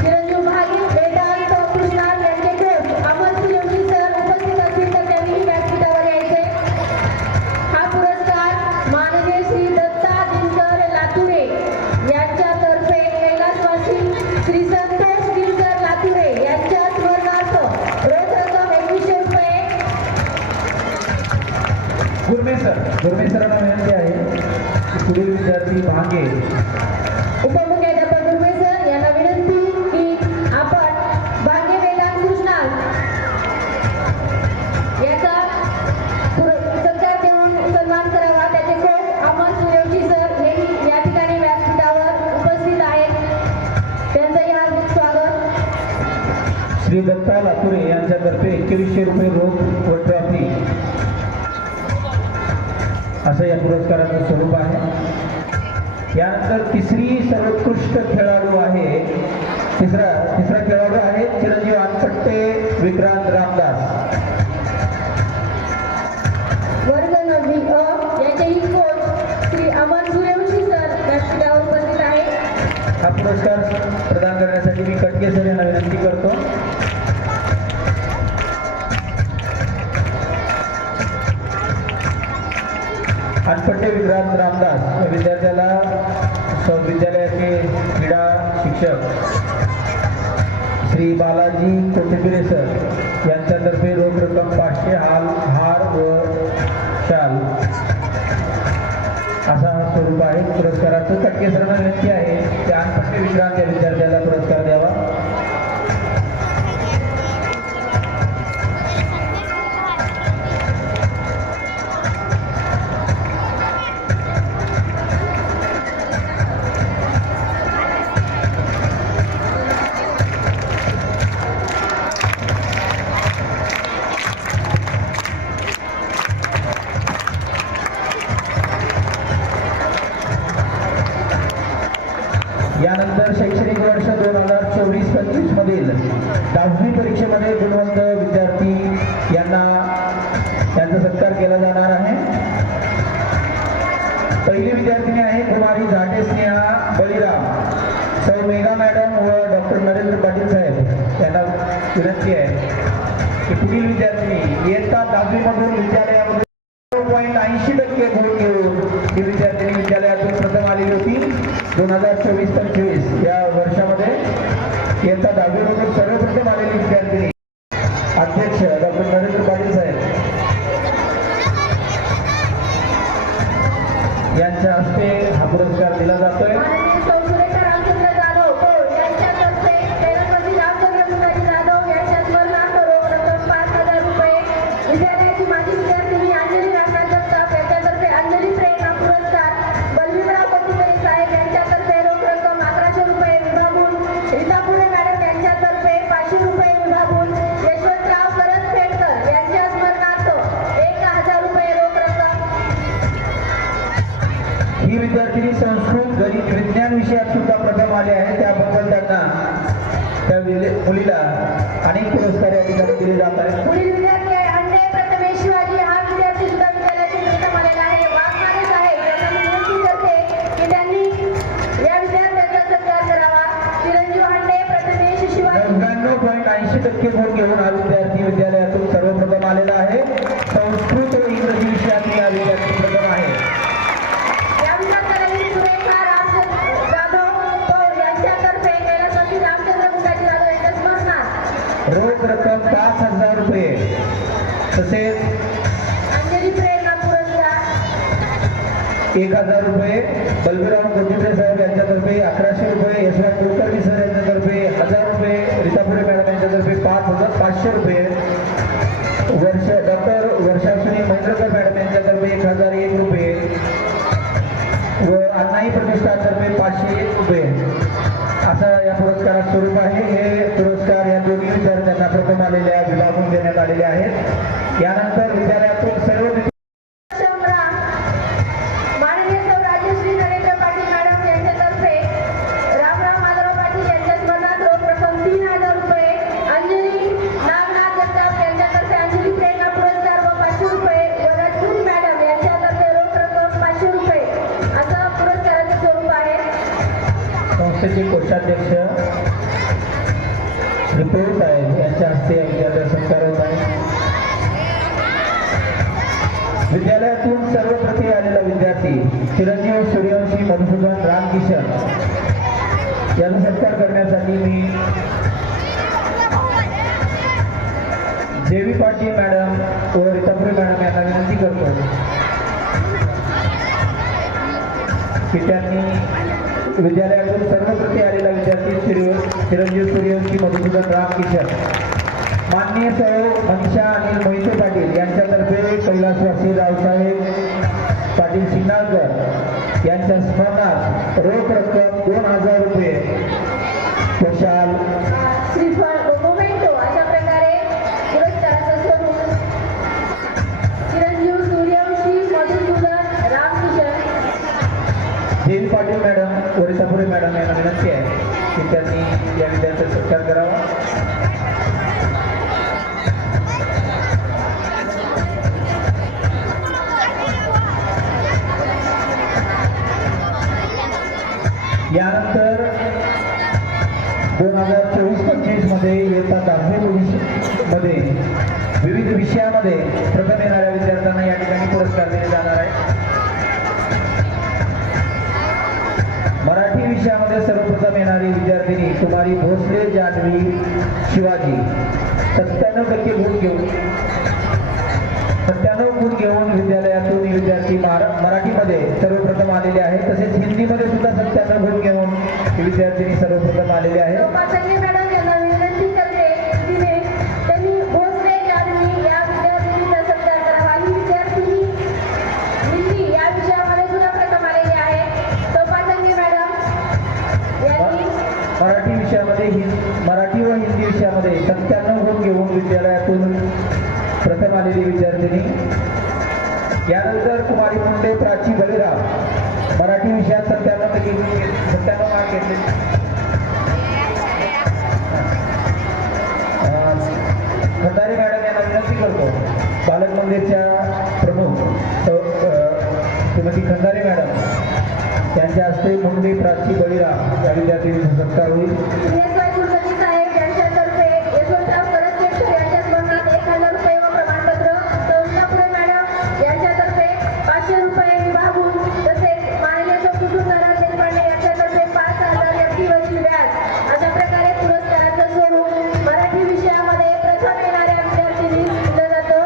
चिरंजीव भागी वेदांत कृष्णा यांचे कोच अमर सुयोगी सर उपस्थित असतील तर त्यांनीही व्यासपीठावर यायचे. हा पुरस्कार माननीय श्री दत्ता दिनकर लातुरे यांच्यातर्फे कैलासवासी श्री संतोष दिनकर लातुरे यांच्या स्मरणार्थ रोख रक्कम 2100 रुपये. गुरमे सरांना विनंती आहे की पुढील विद्यार्थी भांगे उपमुख्याध्यापक गुरमे सर यांना विनंती की आपण भाग्य वेदांत कृष्णा याचा सत्कार देऊन सन्मान करावा. त्याचे कोच अमर सूर्यवंशी सर हेही या ठिकाणी व्यासपीठावर उपस्थित आहेत. त्यांचंही हार्दिक स्वागत. श्री दत्ता लातुरे यांच्यातर्फे 2100 रुपये रोख व ट्रॉफी असं या पुरस्काराचं स्वरूप आहे. यानंतर तिसरी सर्वोत्कृष्ट खेळाडू आहे तिसरा खेळाडू आहे चिरंजीव आनपट्टे विक्रांत रामदास. वर्ग 9 अ याचेही कोच श्री अमर सूर्यवंशी सर व्यासपीठावर उपस्थित आहेत. हा पुरस्कार प्रदान करण्यासाठी मी कटके सर यांना विनंती करतो. आनपट्टे विक्रांत रामदास या विद्यार्थ्याला विद्यालयाचे क्रीडा शिक्षक श्री बालाजी कोटेपिरे सर यांच्यातर्फे रोख रक्कम 500, हार व शाल असा हा स्वरूप आहे. पुरस्काराचं कटके सरांना विनंती आहे की आनपट्टे विक्रांत या विद्यार्थ्याला पुरस्कार द्यावा. यानंतर शैक्षणिक वर्ष 2024-25 मधील 10वी परीक्षेमध्ये गुणवंत विद्यार्थी यांचा सत्कार केला जाणार आहे. पहिली विद्यार्थिनी आहे कुमारी झाटे स्नेहा बळीराम. सौ मेघा मॅडम व डॉक्टर नरेंद्र पाटील साहेब यांना विनंती आहे की पुढील विद्यार्थिनी इयत्ता 10वी मधून विद्यालयामध्ये 0.80% गुण घेऊन ही विद्यार्थिनी विद्यालयातून प्रथम आलेली होती. 2024-25 या वर्षामध्ये इयत्ता 10वी मधून सर्वप्रथम आलेली विद्यार्थिनी अध्यक्ष डॉक्टर नरेंद्र पाटील साहेब यांच्या हस्ते हा पुरस्कार दिला जातोय. माननीय सौ सुरेखा रामचंद्र जाधव कोच यांच्यातर्फे कैलासवासी रामचंद्र मुखाजी जाधव यांच्या स्मरणार्थ रोख रक्कम 5000 रुपये. विद्यालयाची माजी विद्यार्थिनी अंजली रामनाथ जगताप यांच्यातर्फे अंजली प्रेम आले आहेत त्याबद्दल त्यांना त्या मुलीला अनेक पुरस्कार या ठिकाणी दिले जात आहेत. पुढील विद्यार्थी आहे अंडे प्रथमेश शिवाजी. हा विद्यार्थी सुद्धा विद्यालयातील प्रथम आलेला आहे. वाघमारे साहेब यांना मी विनंती करते की त्यांनी या विद्यार्थ्याचा सत्कार करावा. चिरंजीव अंडे प्रथमेश शिवाजी. 99.80% गुण घेऊन हा विद्यार्थी विद्यालयातून सर्वप्रथम आलेला आहे. संस्कृत व इंग्रजी विषयात हा विद्यार्थी प्रथम आहे. या विद्यार्थ्याला सुरेखा रामचंद्र जाधव पौळ यांच्यातर्फे कैलासवासी रामचंद्र गुंडाजी जाधव यांच्या स्मरणार्थ रोख रक्कम 5,000 रुपये तसेच अंजली प्रेरणा पुरस्कार 1,000 रुपये बलबीराम गंजित्रे साहेब यांच्यातर्फे 1100 रुपये यशवंत कुलकर्णी सर यांच्यातर्फे 1,000 रुपये रीतापुरे मॅडम यांच्यातर्फे 5,500 रुपये डॉक्टर वर्षाश्विनी महेंद्रकर मॅडम यांच्यातर्फे 1,001 रुपये व अण्णाई प्रतिष्ठानतर्फे 501 रुपये असं या पुरस्कारात स्वरूप आहे. हे पुरस्कार या दोन्ही विद्यार्थ्यांना प्रथम आलेल्या विभागून देण्यात आलेले आहेत. यानंतर विद्यालयातून सर्व माननीय सौ राजश्री नरेंद्र पाटील मॅडम यांच्यातर्फे रामराव माधवराव पाटील यांच्या स्मरणार्थ रोख रक्कम 3,000 रुपये. अंजली नागनाथ जगताप यांच्यातर्फे अंजली प्रेरणा पुरस्कार व 500 रुपये व राजपूत मॅडम यांच्यातर्फे रोख रक्कम 500 रुपये असं पुरस्काराचे स्वरूप आहे. संस्थेचे कोषाध्यक्ष रिपोर्ट साहेब यांच्या हस्ते या विद्यार्थ्याला सत्कार होत आहे. विद्यालयातून सर्वप्रथम आलेला विद्यार्थी चिरंजीव सूर्यवंशी मधुसूदन रामकिशन यांना सत्कार करण्यासाठी मी जेवी पाटील मॅडम व रीतापुरे मॅडम यांना विनंती करतो की त्यांनी विद्यालयातून सर्वप्रथम आलेला विद्यार्थी चिरंजीव सूर्यवंशी मधुसूदन रामकिशन माननीय सौ मनीषा अनिल मोहिते पाटील यांच्यातर्फे कैलासवासी रावसाहेब पाटील सिन्नाळकर यांच्या स्मरणार्थ रोख रक्कम 2,000 रुपये व शाल श्रीफळ मोमेंटो अशा प्रकारे पुरस्काराचं स्वरूप चिरंजीव सूर्यवंशी मधुसूदन रामकिशन. जेवी पाटील मॅडम व रीतापुरे मॅडम यांना विनंती आहे की त्यांनी या विद्यार्थ्याचा सत्कार करावा. यानंतर 2024-25 मध्ये इयत्ता 10वी मध्ये विविध विषयामध्ये प्रथम येणाऱ्या विद्यार्थ्यांना या ठिकाणी पुरस्कार दिले जाणार आहे. मराठी विषयामध्ये सर्वप्रथम येणारी विद्यार्थिनी कुमारी भोसले जान्हवी शिवाजी 97% गुण घेऊन विद्यालयातून विद्यार्थी मराठीमध्ये सर्वप्रथम आलेले आहेत. तसेच हिंदीमध्ये सुद्धा 97 गुण घेऊन विद्यार्थिनी सर्वप्रथम आलेले आहेत. पाचंगे मॅडम यांना विनंती करते की त्यांनी भोसले जान्हवी या विद्यार्थिनीचा सत्कार करावा. ही विद्यार्थिनी हिंदी या विषयामध्ये सुद्धा प्रथम आलेली आहे. तो पाचंगे मॅडम यांनी मराठी विषयामध्ये मराठी व हिंदी विषयामध्ये 97 गुण घेऊन विद्यालयातून प्रथम आलेली विद्यार्थिनी. यानंतर कुमारी मुंडे प्राची बलिराव मराठी विषयात 97 मार्क घेतले. खंदारे मॅडम यांना विनंती करतो बालक मंदिरच्या प्रमुख श्रीमती खंदारे मॅडम यांच्या हस्ते मुंडे प्राची बलिराव या विद्यार्थिनीचा सत्कार होईल. एस.वाय. कुलकर्णी साहेब यांच्यातर्फे यशवंतराव करंजेकर यांच्या स्मरणार्थ 1,000 रुपये व प्रमाणपत्र. रीतापुरे मॅडम यांच्यातर्फे 500 रुपये विभागून तसेच माननीय सौ कुसुमधरा देशपांडे यांच्यातर्फे 5,000 FD व्याज अशा प्रकारे पुरस्काराचं स्वरूप मराठी विषयामध्ये प्रथम येणाऱ्या विद्यार्थिनी दिलं जातं.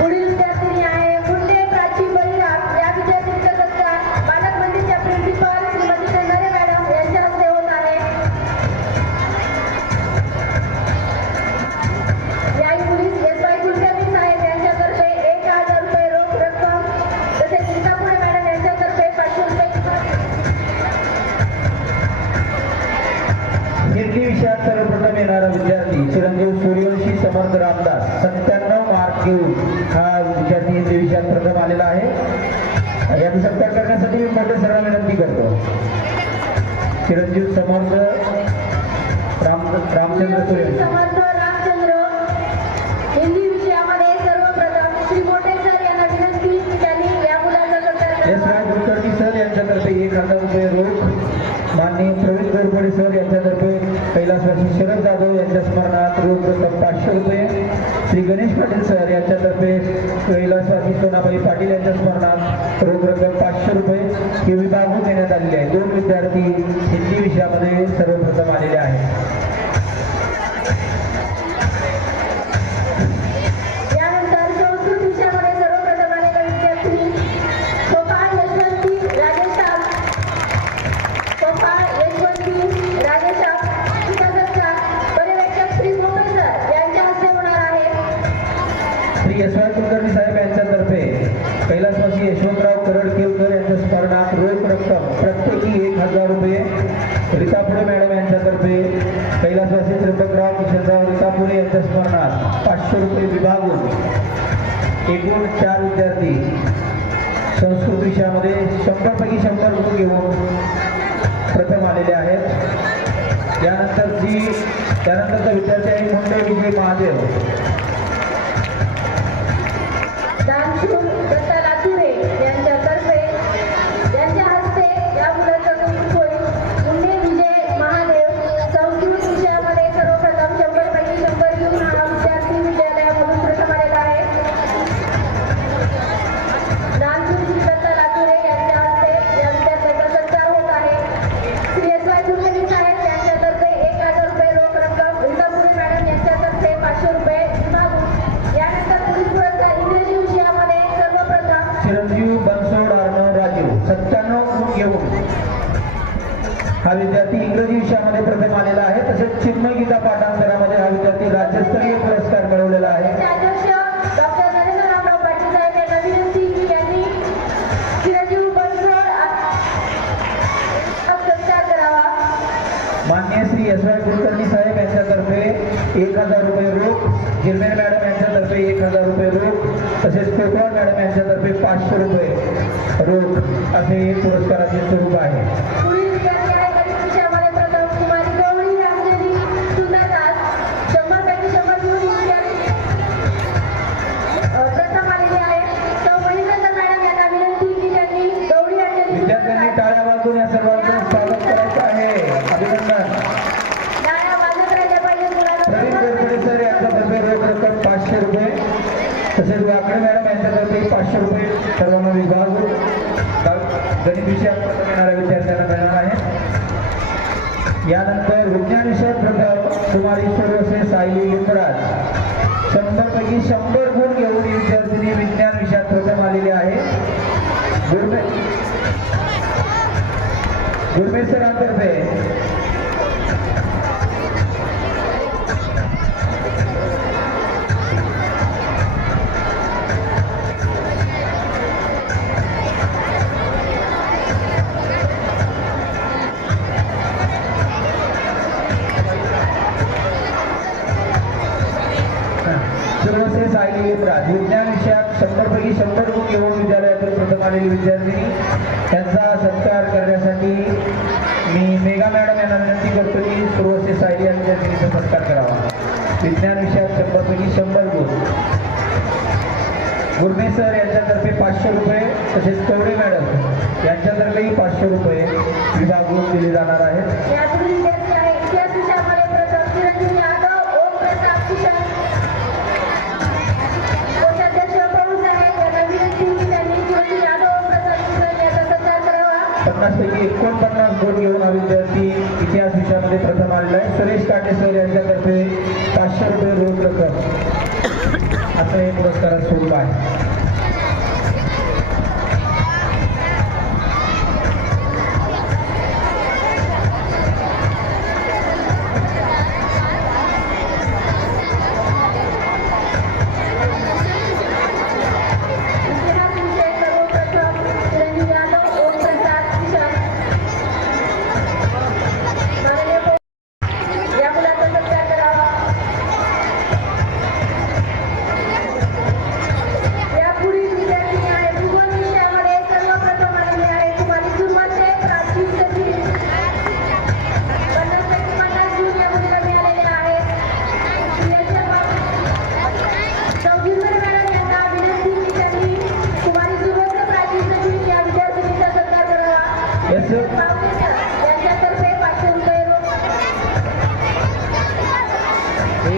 पुढील विद्यार्थिनी आहे मुंडे प्राची बलिराव. या विद्यार्थिनीचा सत्कार बालक मंदिरच्या प्रिन्सिपल श्रीमती खंदारे मॅडम यांच्या हस्ते होत आहे. याही पोलीस एस.वाय. कुलकर्णी साहेब यांच्यातर्फे 1,000 रुपये रोख रक्कम तसेच रीतापुरे मॅडम यांच्यातर्फे 500 रुपये. हिंदी विषयात सर्वप्रथम येणारा विद्यार्थी चिरंजीव सूर्यवंशी समर्थ रामदास 97 मार्क घेऊन हा विद्यार्थी हिंदी विषयात प्रथम आलेला आहे. याचा सत्कार करण्यासाठी मी मोठे सर्व विनंती करतो. चिरंजीव समर्थ रामचंद्र सुरे. समर्थ रामचंद्र. हिंदी विषयामध्ये सर्वप्रथम श्री मोठे सर यांना विनंती की त्यांनी या मुलाचा सत्कार एस करावा. राज कुलकर्णी सर यांच्यातर्फे 1000 रुपये रोख. माननीय प्रवीण गोरपडे सर यांच्यातर्फे कैलासवासी शरद जाधव यांच्या स्मरणात रोख रक्कम 500 रुपये. श्री गणेश पाटील सर यांच्यातर्फे कैलासवासी सोनाबाई पाटील यांच्या स्मरणात रोख रक्कम 500 रुपये ही विभागून देण्यात आलेली आहे. 2 विद्यार्थी हिंदी विषयामध्ये सर्वप्रथम आलेले आहेत. यानंतर संस्कृत विषयामध्ये सर्वप्रथम आलेला विद्यार्थी गोपाळ यशवंती राजेशाप. गोपाळ यशवंती राजेशाप तिचा सत्कार पर्यवेक्षक श्री मोठे सर यांच्या हस्ते होणार आहे. श्री यशवंत कुलकर्णी साहेब यांच्यातर्फे कैलासवासी यशवंतराव करडकेलकर यांच्या स्मरणात रोख रक्कम प्रत्येकी 1000 रुपये. रितापुरे मॅडम यांच्यातर्फे कैलासवासी त्रिपकराव किशनराव रितापुरे यांच्या स्मरणात 500 रुपये विभागून एकूण 4 विद्यार्थी संस्कृत विषयामध्ये 100 पैकी 100 गुण घेऊन प्रथम आलेले आहेत. त्यानंतरचा विद्यार्थी आहे मुंडे विजय महादेव. दानशूर दत्ता लातुरे यांच्यातर्फे यांच्या हस्ते या मुलाचा कौतुक होईल. मुंडे विजय महादेव संस्कृत विषयामध्ये सर्वप्रथम 100 पैकी 100 घेऊन हा विद्यार्थी विद्यालयामधून प्रथम आलेला आहे. दानशूर दत्ता लातुरे यांच्या हस्ते या विद्यार्थ्याचा सत्कार होत आहे. श्री एस वाय कुलकर्णी साहेब यांच्यातर्फे 1000 रुपये रोख रक्कम. रितापुरे मॅडम यांच्यातर्फे 500 रुपये विभागून. यानंतर पुढील पुरस्कार इंग्रजी विषयामध्ये सर्वप्रथम चिरंजीव बनसोड अर्णव राजू 97 गुण घेऊन हा विद्यार्थी इंग्रजी विषयामध्ये प्रथम आलेला आहे. तसेच चिन्मय गीता पाठांतरामध्ये हा विद्यार्थी राज्यस्तरीय पुरस्कार मिळवलेला आहे. अध्यक्ष डॉक्टर नरेंद्र रामराव पाटील साहेब यांना विनंती की यांनी चिरंजीव बनसोड सत्कार करावा. माननीय श्री एस वाय कुलकर्णी साहेब यांच्यातर्फे 1000 रुपये रोख. जिरमेर मॅडम यांच्यातर्फे 1000 रुपये रोख. तसेच कोटवाल मॅडम यांच्यातर्फे 500 रुपये रोख असे पुरस्काराचे स्वरूप आहे. पुढील विद्यार्थी आहे गणित विषयामध्ये प्रथम कुमारी गवळी रामदेवी सुंदरदास. 100 पैकी 100 घेऊन ही विद्यार्थी प्रथम आलेली आहे. सौ महेंद्र मॅडम यांना विनंती की त्यांनी गवळी रामदेवी विद्यार्थ्यांनी टाळ्या वाजवून या सर्वांचं स्वागत करायचं आहे. अभिनंदन. टाळ्या वाजत राहिल्या पाहिजे प्रवीण मुलांना. गोरपडे सर यांच्यातर्फे रोख रक्कम 500 रुपये. तसेच वाकडे मॅडम यांच्यातर्फे 500 रुपये सर्वांना विभागून गणित विषयात प्रथम येणाऱ्या विद्यार्थ्यांना मिळणार आहे. यानंतर विज्ञान विषयात प्रथम कुमारी सर्वसे सायली लिंबराज 100 पैकी 100 गुण घेऊन ही विद्यार्थिनी विज्ञान विषयात प्रथम आलेली आहे. गुरमे सरांतर्फे सर्वसे सायली लिंबराज विज्ञान विषयात 100 पैकी 100 गुण घेऊन विद्यालयातून प्रथम आलेली विद्यार्थिनी त्यांचा सत्कार करण्यासाठी मी मेघा मॅडम यांना विनंती करतो की सर्वसे सायली या विद्यार्थिनीचा सत्कार करावा. विज्ञान विषयात 100 पैकी 100 गुण. गुरमे सर यांच्यातर्फे 500 रुपये. तसेच कवडे मॅडम यांच्यातर्फेही 500 रुपये विभागून दिले जाणार आहेत. यापुढील विद्यार्थी आहे इतिहास विषयामध्ये प्रथम चिरंजीव यादव ओम प्रताप किशन. कोषाध्यक्ष प्रभू साहेब यांना विनंती की त्यांनी चिरंजीव यादव ओम प्रताप किशन याचा सत्कार करावा. 50 पैकी 49 गुण घेऊन हा विद्यार्थी इतिहास विषयामध्ये प्रथम आलेला आहे. सुरेश काटे सर यांच्यातर्फे 500 रुपये रोख रक्कम असं हे पुरस्काराचं स्वरूप आहे. इतिहास विषय सर्वप्रथम चिरंजीव यादव ओम प्रताप किशन. माननीय या मुलाचा सत्कार करावा. या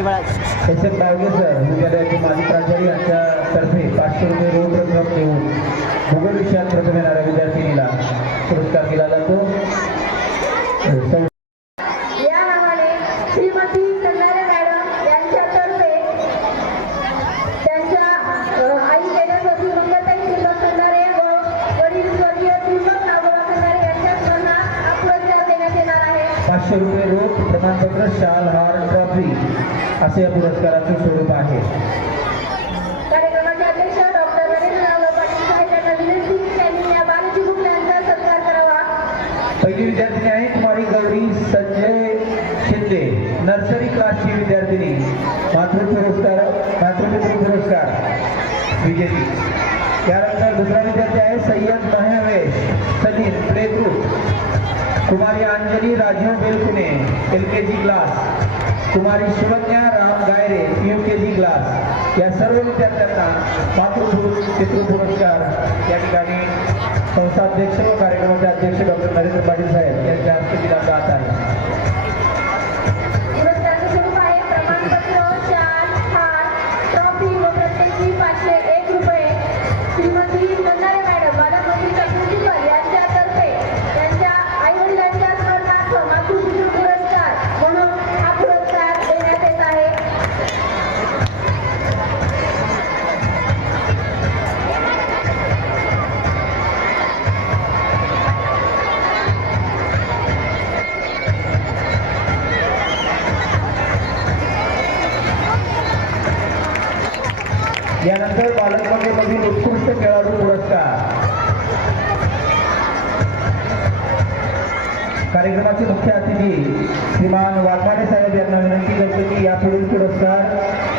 एस एम बावगे सर विद्यालयाचे माजी प्राचार्य यांच्यातर्फे 500 रुपये रोख रक्कम देऊन भूगोल विषयात प्रथम येणाऱ्या विद्यार्थिनीला पुरस्कार दिला जातो. या नावाने श्रीमती कन्नारे मॅडम यांच्यातर्फे त्यांच्या आई तेजस्वी मंगलताई श्रीमंत कन्नारे व वडील स्वर्गीय श्रीमंत नागोबा कन्नारे यांच्या स्मरणात हा पुरस्कार देण्यात येणार आहे. 500 रुपये रोख प्रमाणपत्र शाल हार ट्रॉफी असे या पुरस्काराचे स्वरूप आहे. कार्यक्रमाचे अध्यक्ष डॉक्टर रवींद्रनाथ पाटील साहेब यांना विनंती त्यांनी या बालचिमुकल्यांचा सत्कार करावा. पहिली विद्यार्थिनी आहे कुमारी गौरी संजय शिंदे, नर्सरी क्लासची विद्यार्थिनी, मातृपितृ पुरस्कार विजेती. त्यानंतर दुसरा विद्यार्थी आहे सय्यद महेश सलीम, प्ले ग्रुप. कुमारी अंजली राजीव बेलकुने, LKG क्लास. कुमारी शिवन्या राम गायरे, UKG क्लास. या सर्व विद्यार्थ्यांना मातृपितृ पुरस्कार या ठिकाणी संस्थाध्यक्ष व कार्यक्रमाचे अध्यक्ष डॉक्टर नरेंद्र पाटील साहेब यांच्या हस्ते दिला जात आहे. पुरस्काराचे स्वरूप आहे प्रमाणपत्र, शाल, हार, ट्रॉफी व प्रत्येकी 501 रुपये. श्रीमती कन्नारे मॅडम बालमंदिरच्या प्रिन्सिपल यांच्यातर्फे त्यांच्या आईवडिलांच्या स्मरणार्थ मातृपितृ पुरस्कार म्हणून हा पुरस्कार देण्यात येत आहे. यानंतर बालकमंदिरमधील उत्कृष्ट खेळाडू पुरस्कार. कार्यक्रमाचे मुख्य अतिथी श्रीमान वाघमारे साहेब यांना विनंती करतो की यापुढील पुरस्कार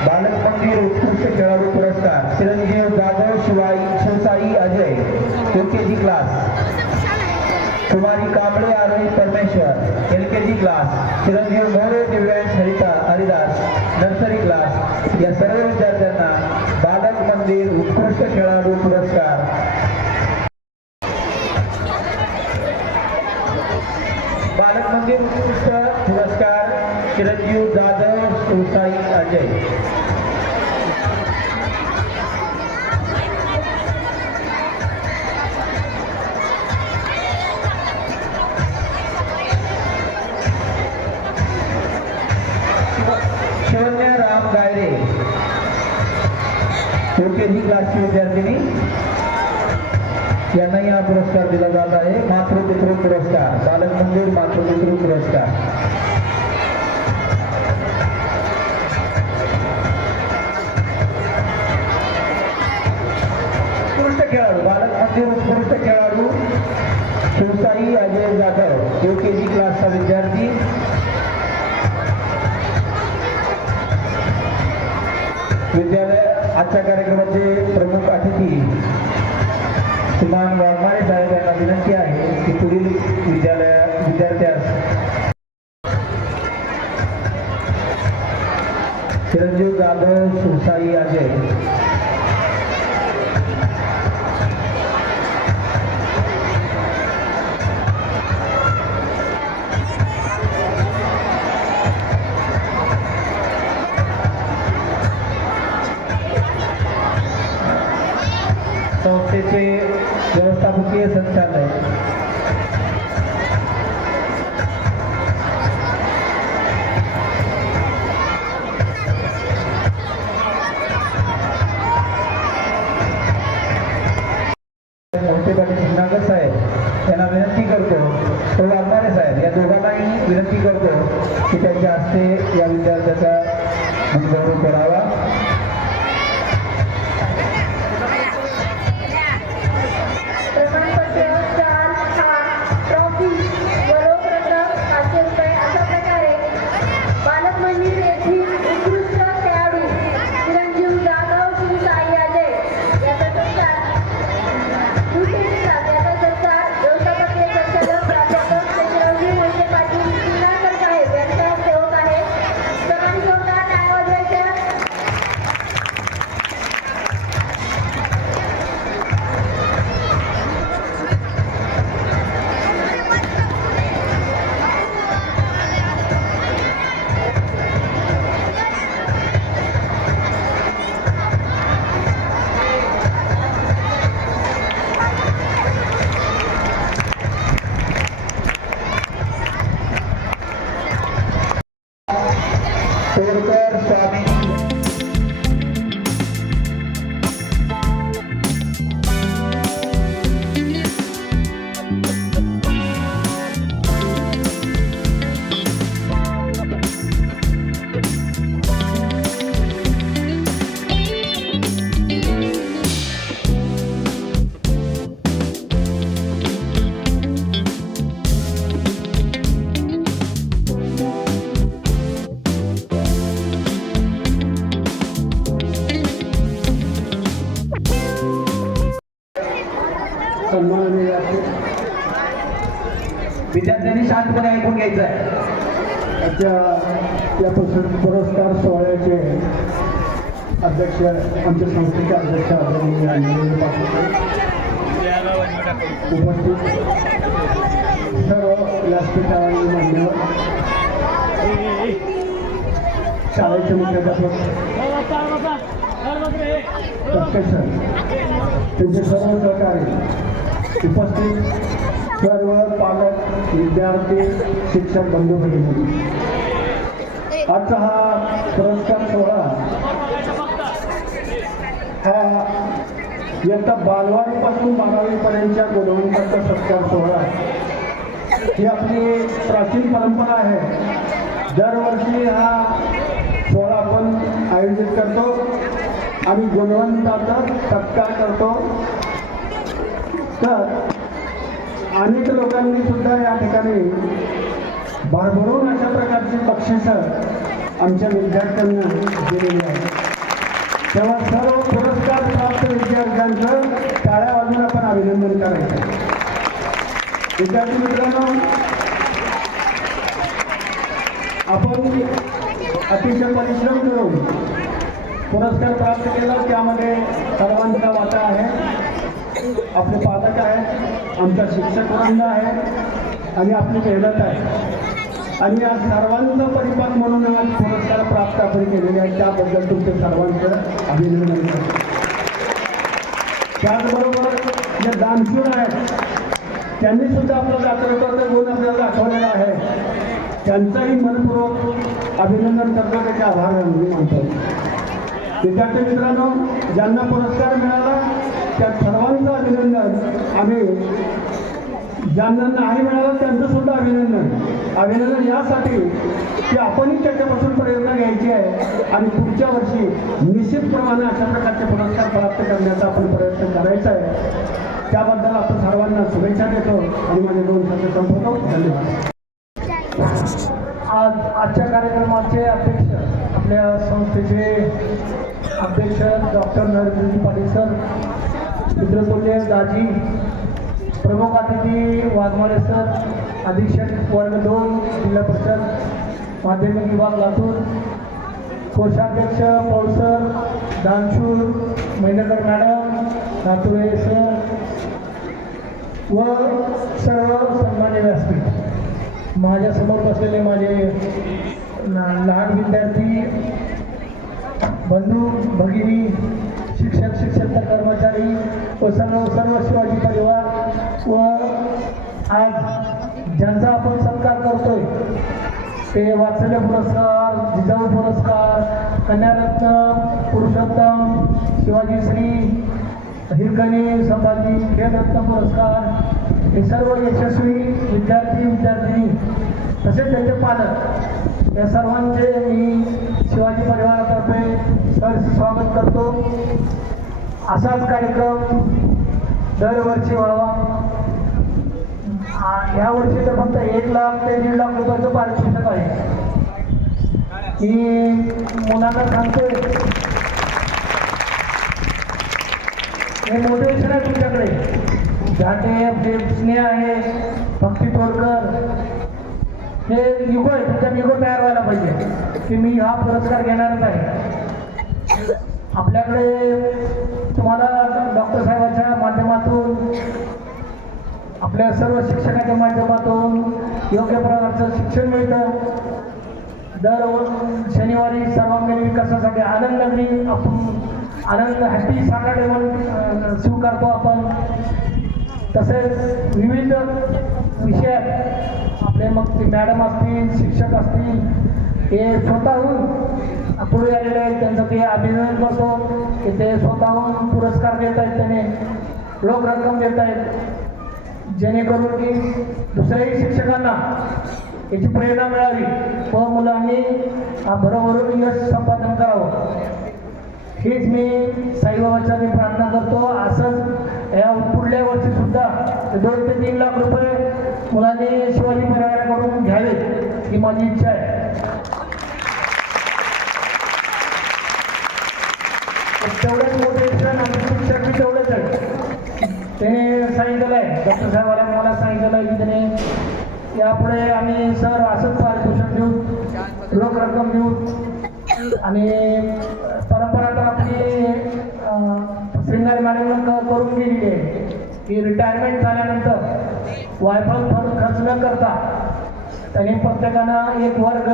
बालकमंदिर उत्कृष्ट खेळाडू पुरस्कार चिरंजीव जाधव शिवसाई अजय, UKG क्लास. कुमारी कांबळे आरोही परमेश्वर, LKG क्लास. चिरंजीव मोरे दिव्यांश हरिदास, नर्सरी क्लास. या सर्व विद्यार्थ्यांना बालक मंदिर उत्कृष्ट खेळाडू पुरस्कार. बालक मंदिर उत्कृष्ट पुरस्कार चिरंजीव जाधव शिवसाई अजय. शिवन्या राम गायरे, UKG क्लासची विद्यार्थिनी, यांनाही हा पुरस्कार दिला जात आहे. मातृपितृ पुरस्कार, बालक मंदिर मातृपितृ पुरस्कार. उत्कृष्ट खेळाडू बालक मंदिर उत्कृष्ट खेळाडू शिवसाई अजय जाधव, UKG क्लासचा विद्यार्थी. विद्यालय आजच्या कार्यक्रमाचे प्रमुख अतिथी श्रीमान वाघमारे साहेब यांना विनंती आहे की पुढील विद्यार्थ्यास चिरंजीव जाधव शिवसाई अजय संस्थेचे व्यवस्थापकीय संचालक नागर साहेब यांना विनंती करतो, तो वाघमारे साहेब या दोघांनाही विनंती करतो की त्यांच्या हस्ते या विद्यार्थ्याचा गौरव करावा. प्रमाणपत्र, शाल, हार, ट्रॉफी व रोख रक्कम 500 रुपये अशा प्रकारे बालक मंदिर येथील उत्कृष्ट खेळाडू चिरंजीव जाधव शिवसाई अजय याचा सत्कार व्यवस्थापकीय संचालक प्राध्यापक शेषरावजी मोहिते पाटील सिन्नरकर साहेब यांच्या हस्ते होत आहे. सर्वांनी जोरदार टाळ्या वाजवायच्या. तोरकर स्वामी सन्माननीय विद्यार्थ्यांनी शांतपणे ऐकून घ्यायचं आहे. आजच्या या पुरस्कार सोहळ्याचे अध्यक्ष आमच्या संस्थेचे अध्यक्ष आदरणीय अंजली पाटील उपस्थित सर्व व्यासपीठावर आणि मान्यवर शाळेचे मुख्याध्यापक सर त्यांचे सर्व सहकारी उपस्थित सर्व पालक विद्यार्थी शिक्षक बंधू भगिनी, आजचा हा पुरस्कार सोहळा हा इयत्ता बालवाडीपासून 12वीपर्यंतच्या गुणवंतांचा सत्कार सोहळा ही आपली प्राचीन परंपरा आहे. दरवर्षी हा सोहळा आपण आयोजित करतो आणि गुणवंतांचा सत्कार करतो. तर अनेक लोकांनी सुद्धा या ठिकाणी भरभरून अशा प्रकारची बक्षिसं आमच्या विद्यार्थ्यांना दिलेली आहेत. तेव्हा सर्व पुरस्कार प्राप्त विद्यार्थ्यांचं टाळ्या वाजवून आपण अभिनंदन करायचं. विद्यार्थी मित्रांनो, आपण अतिशय परिश्रम करून पुरस्कार प्राप्त केला. त्यामध्ये सर्वांचा वाटा आहे. आपले पालक आहेत, आमचा शिक्षक वृंद आहे आणि आपली मेहनत आहे आणि या सर्वांचा परिपाक म्हणून आज पुरस्कार प्राप्त आपण केलेले आहेत. त्याबद्दल तुमचे सर्वांचं अभिनंदन करतो. त्याचबरोबर जे दानशूर आहेत त्यांनी सुद्धा आपलं दातृत्वाचा गुण आपल्याला दाखवलेला आहे. त्यांचंही मनपूर्वक अभिनंदन करतो, त्याचे आभार मी मानतो. विद्यार्थी मित्रांनो, ज्यांना पुरस्कार मिळाला त्या सर्वांचं अभिनंदन. आम्ही ज्यांना नाही मिळालं त्यांचं सुद्धा अभिनंदन यासाठी की आपणही त्याच्यापासून प्रेरणा घ्यायची आहे आणि पुढच्या वर्षी निश्चितप्रमाणे अशा प्रकारचे पुरस्कार प्राप्त करण्याचा आपण प्रयत्न करायचा आहे. त्याबद्दल आपण सर्वांना शुभेच्छा देतो आणि माझे 2 शब्द संपवतो. धन्यवाद. आजच्या कार्यक्रमाचे अध्यक्ष आपल्या संस्थेचे अध्यक्ष डॉक्टर नरेंद्रजी पाटील सर, मित्रतुल्य दाजी, प्रमुख अतिथी वाघमारे सर, अधीक्षक वर्ग 2 जिल्हा परिषद माध्यमिक विभाग लातूर, कोषाध्यक्ष पौल सर, दानशूर महिनकर मॅडम, लातुरे सर व सर्व सन्मान्य व्यासपीठ, माझ्यासमोर बसलेले माझे लहान विद्यार्थी बंधू भगिनी, शिक्षक शिक्षक कर्मचारी व सर्व शिवाजी परिवार व आज ज्यांचा आपण सत्कार करतोय ते वात्सल्य पुरस्कार, जिजाऊ पुरस्कार, कन्यारत्न, पुरुषोत्तम, शिवाजीश्री, हिरकणी, संभाजी खेळरत्न पुरस्कार, हे सर्व यशस्वी विद्यार्थी तसेच त्यांचे पालक या सर्वांचे मी शिवाजी परिवारातर्फे सहर्ष स्वागत करतो. असाच कार्यक्रम दरवर्षी व्हावा. ह्या वर्षी तर फक्त 1 लाख ते 1.5 लाख रुपयाचं पारितोषिक आहे. मी मुलांना सांगतोय हे मोटिवेशन आहे तुमच्याकडे. झाटे स्नेह आहे, भक्ती तोडकर, हे युगो आहे. तुमच्या युगो तयार व्हायला पाहिजे की मी हा पुरस्कार घेणारच आहे. आपल्याकडे तुम्हाला डॉक्टर साहेबांच्या माध्यमातून, आपल्या सर्व शिक्षकाच्या माध्यमातून योग्य प्रकारचं शिक्षण मिळतं. दर शनिवारी सर्वांगीण विकासासाठी आनंद नगरी आपण आनंद हॅपी सॅटर्डे म्हणून स्वीकारतो आपण. तसेच विविध विषयात आपले मग ते मॅडम असतील, शिक्षक असतील, हे स्वतःहून पुढे आलेले आहेत त्यांचं ते अभिनंदन करतो की ते स्वतःहून पुरस्कार देत आहेत, त्याने रोख रक्कम देत आहेत, जेणेकरून की दुसऱ्याही शिक्षकांना याची प्रेरणा मिळावी व मुलांनी भरभरून यश संपादन करावं. हीच मी साईबाबाच्या मी प्रार्थना करतो. असंच या पुढल्या वर्षी सुद्धा 2 ते 3 लाख रुपये मुलांनी शिवाजी परिवाराकडून घ्यावे ही माझी इच्छा आहे. तेवढेच मोठे क्षण आमचे शिक्षक बी तेवढेच आहेत. त्याने सांगितलेलं आहे, डॉक्टर साहेबांनी मला सांगितलेलं आहे की त्याने यापुढे आम्ही सर असंच पारितोषिक देऊ, रोख रक्कम देऊ आणि परंपरा तर आपली श्रींगारी मॅडम करून गेलेली आहे की रिटायरमेंट झाल्यानंतर वायफळ खर्च न करता त्यांनी प्रत्येकानं एक वर्ग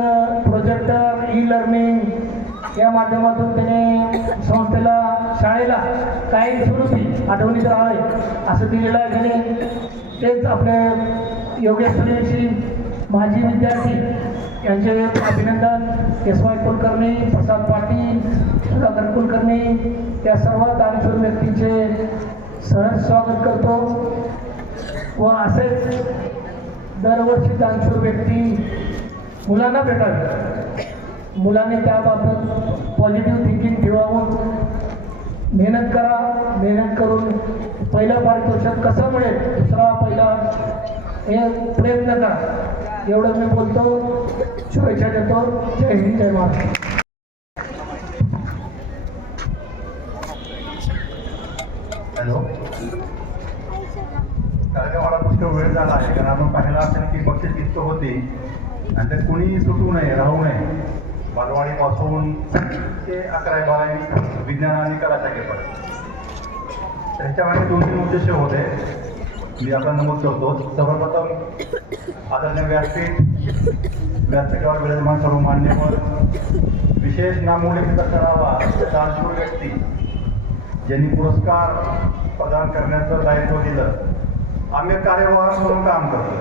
प्रोजेक्टर ई लर्निंग या माध्यमातून त्याने संस्थेला शाळेला काही स्वरूपी आठवणीत राहावे असं दिलेलं आहे. त्याने तेच आपले योगेश सूर्यवंशी माजी विद्यार्थी यांचे अभिनंदन, केशवाई कुलकर्णी, प्रसाद पाटील, सुधाकर कुलकर्णी या सर्व दानशूर व्यक्तींचे सहज स्वागत करतो व असेच दरवर्षी दानशूर व्यक्ती मुलांना भेटावे. मुलांनी त्याबाबत पॉझिटिव्ह थिंकिंग ठेवावून मेहनत करा. मेहनत करून पहिलं पारितोषिक कसं मिळेल, दुसरा पहिला हे प्रयत्न करा. एवढं मी बोलतो, शुभेच्छा देतो. जय हिंद, जय महाराष्ट्र. हॅलो, कारण का मला पुष्कळ वेळ झाला आहे, कारण आपण पाहिलं असेल की बक्षीस इतकं होते आणि त्यात कुणी सुटू नये, राहू नये. बालवाडीपासून ते 11वी-12वी विज्ञान आणि कला शाखेपर्यंत. तर ह्याच्यामध्ये 2-3 उद्देश होते, मी आपला नमूद करतो. सर्वप्रथम आदरणीय व्यासपीठावर विराजमान सर्व मान्यवर, विशेष नामोल्लेख करावा दानशूर व्यक्ती ज्यांनी पुरस्कार प्रदान करण्याचं दायित्व दिलं. आम्ही कार्यवाहक म्हणून काम करतो.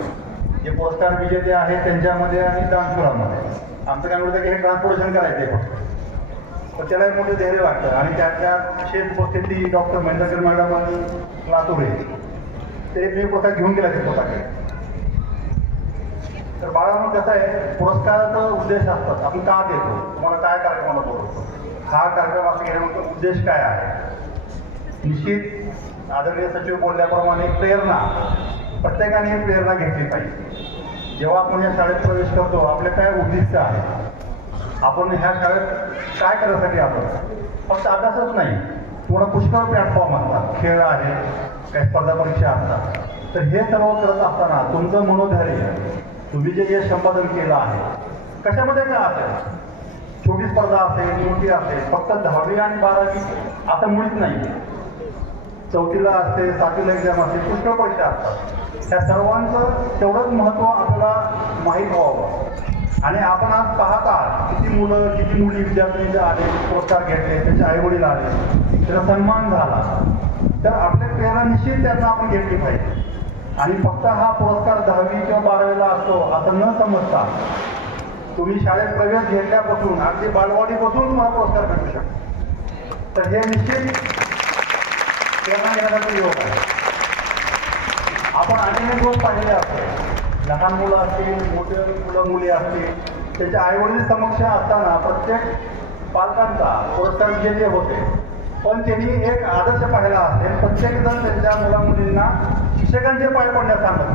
जे पुरस्कार विजेते आहेत त्यांच्यामध्ये आणि दानशूरामध्ये आमचं काय होतं की हे ट्रान्सपोर्टेशन करायचे फक्त, तर त्याला एक मोठं धैर्य लागतं. आणि त्याच्या विशेष उपस्थिती डॉक्टर महेंद्रकर मॅडम आणि लातुरे ते मी पुरस्कार घेऊन गेला ते स्वतःकडे. तर बाळांनो कसं आहे, पुरस्काराचा उद्देश असतात. आपण का देतो, तुम्हाला काय कार्यक्रमाला बोलवतो, हा कार्यक्रम असं घेण्याचा उद्देश काय आहे. निश्चित आदरणीय सचिव बोलल्याप्रमाणे प्रेरणा, प्रत्येकाने प्रेरणा घेतली पाहिजे. जेव्हा आपण या शाळेत प्रवेश करतो आपले काय उद्दिष्ट आहे, आपण ह्या शाळेत काय करण्यासाठी आलो. फक्त अभ्यासच नाही, तुम्हाला पुष्कळ प्लॅटफॉर्म असतात, खेळ आहे, काही स्पर्धा परीक्षा असतात. तर हे सर्व करत असताना तुमचं मनोधैर्य, तुम्ही जे यश संपादन केलं आहे कशामध्ये काय असेल, छोटी स्पर्धा असेल, मोठी असेल, फक्त 10वी आणि 12वी आता मुळीच नाही, 4थीला असते, 7वीला एक्झाम असते, पुष्कळ परीक्षा असतात. त्या सर्वांचं तेवढंच महत्त्व आपल्याला माहीत व्हावं. आणि आपण आज पाहता किती मुलं किती मुली विद्यार्थी आले, पुरस्कार घेतले, त्याचे आईवडील आले, त्याचा सन्मान झाला. तर आपली प्रेरणा निश्चित त्यांना आपण घेतली पाहिजे. आणि फक्त हा पुरस्कार 10वी किंवा 12वीला असतो असं न समजता तुम्ही शाळेत प्रवेश घेतल्यापासून अगदी बालवाडीपासून तुम्हाला पुरस्कार भेटू शकतो. तर हे निश्चित प्रेरणा घेण्यासाठी योग आहे. आपण अनेक दिवस पाहिलेले असतो, लहान मुलं असतील, मोठे मुलं मुली असतील, त्यांच्या आईवडील समक्ष असताना प्रत्येक पालकांचा पुरस्कार विजेते होते. पण त्यांनी एक आदर्श पाहिला असेल, प्रत्येकजण त्यांच्या मुला मुलींना शिक्षकांचे पाय पडण्यास सांगत.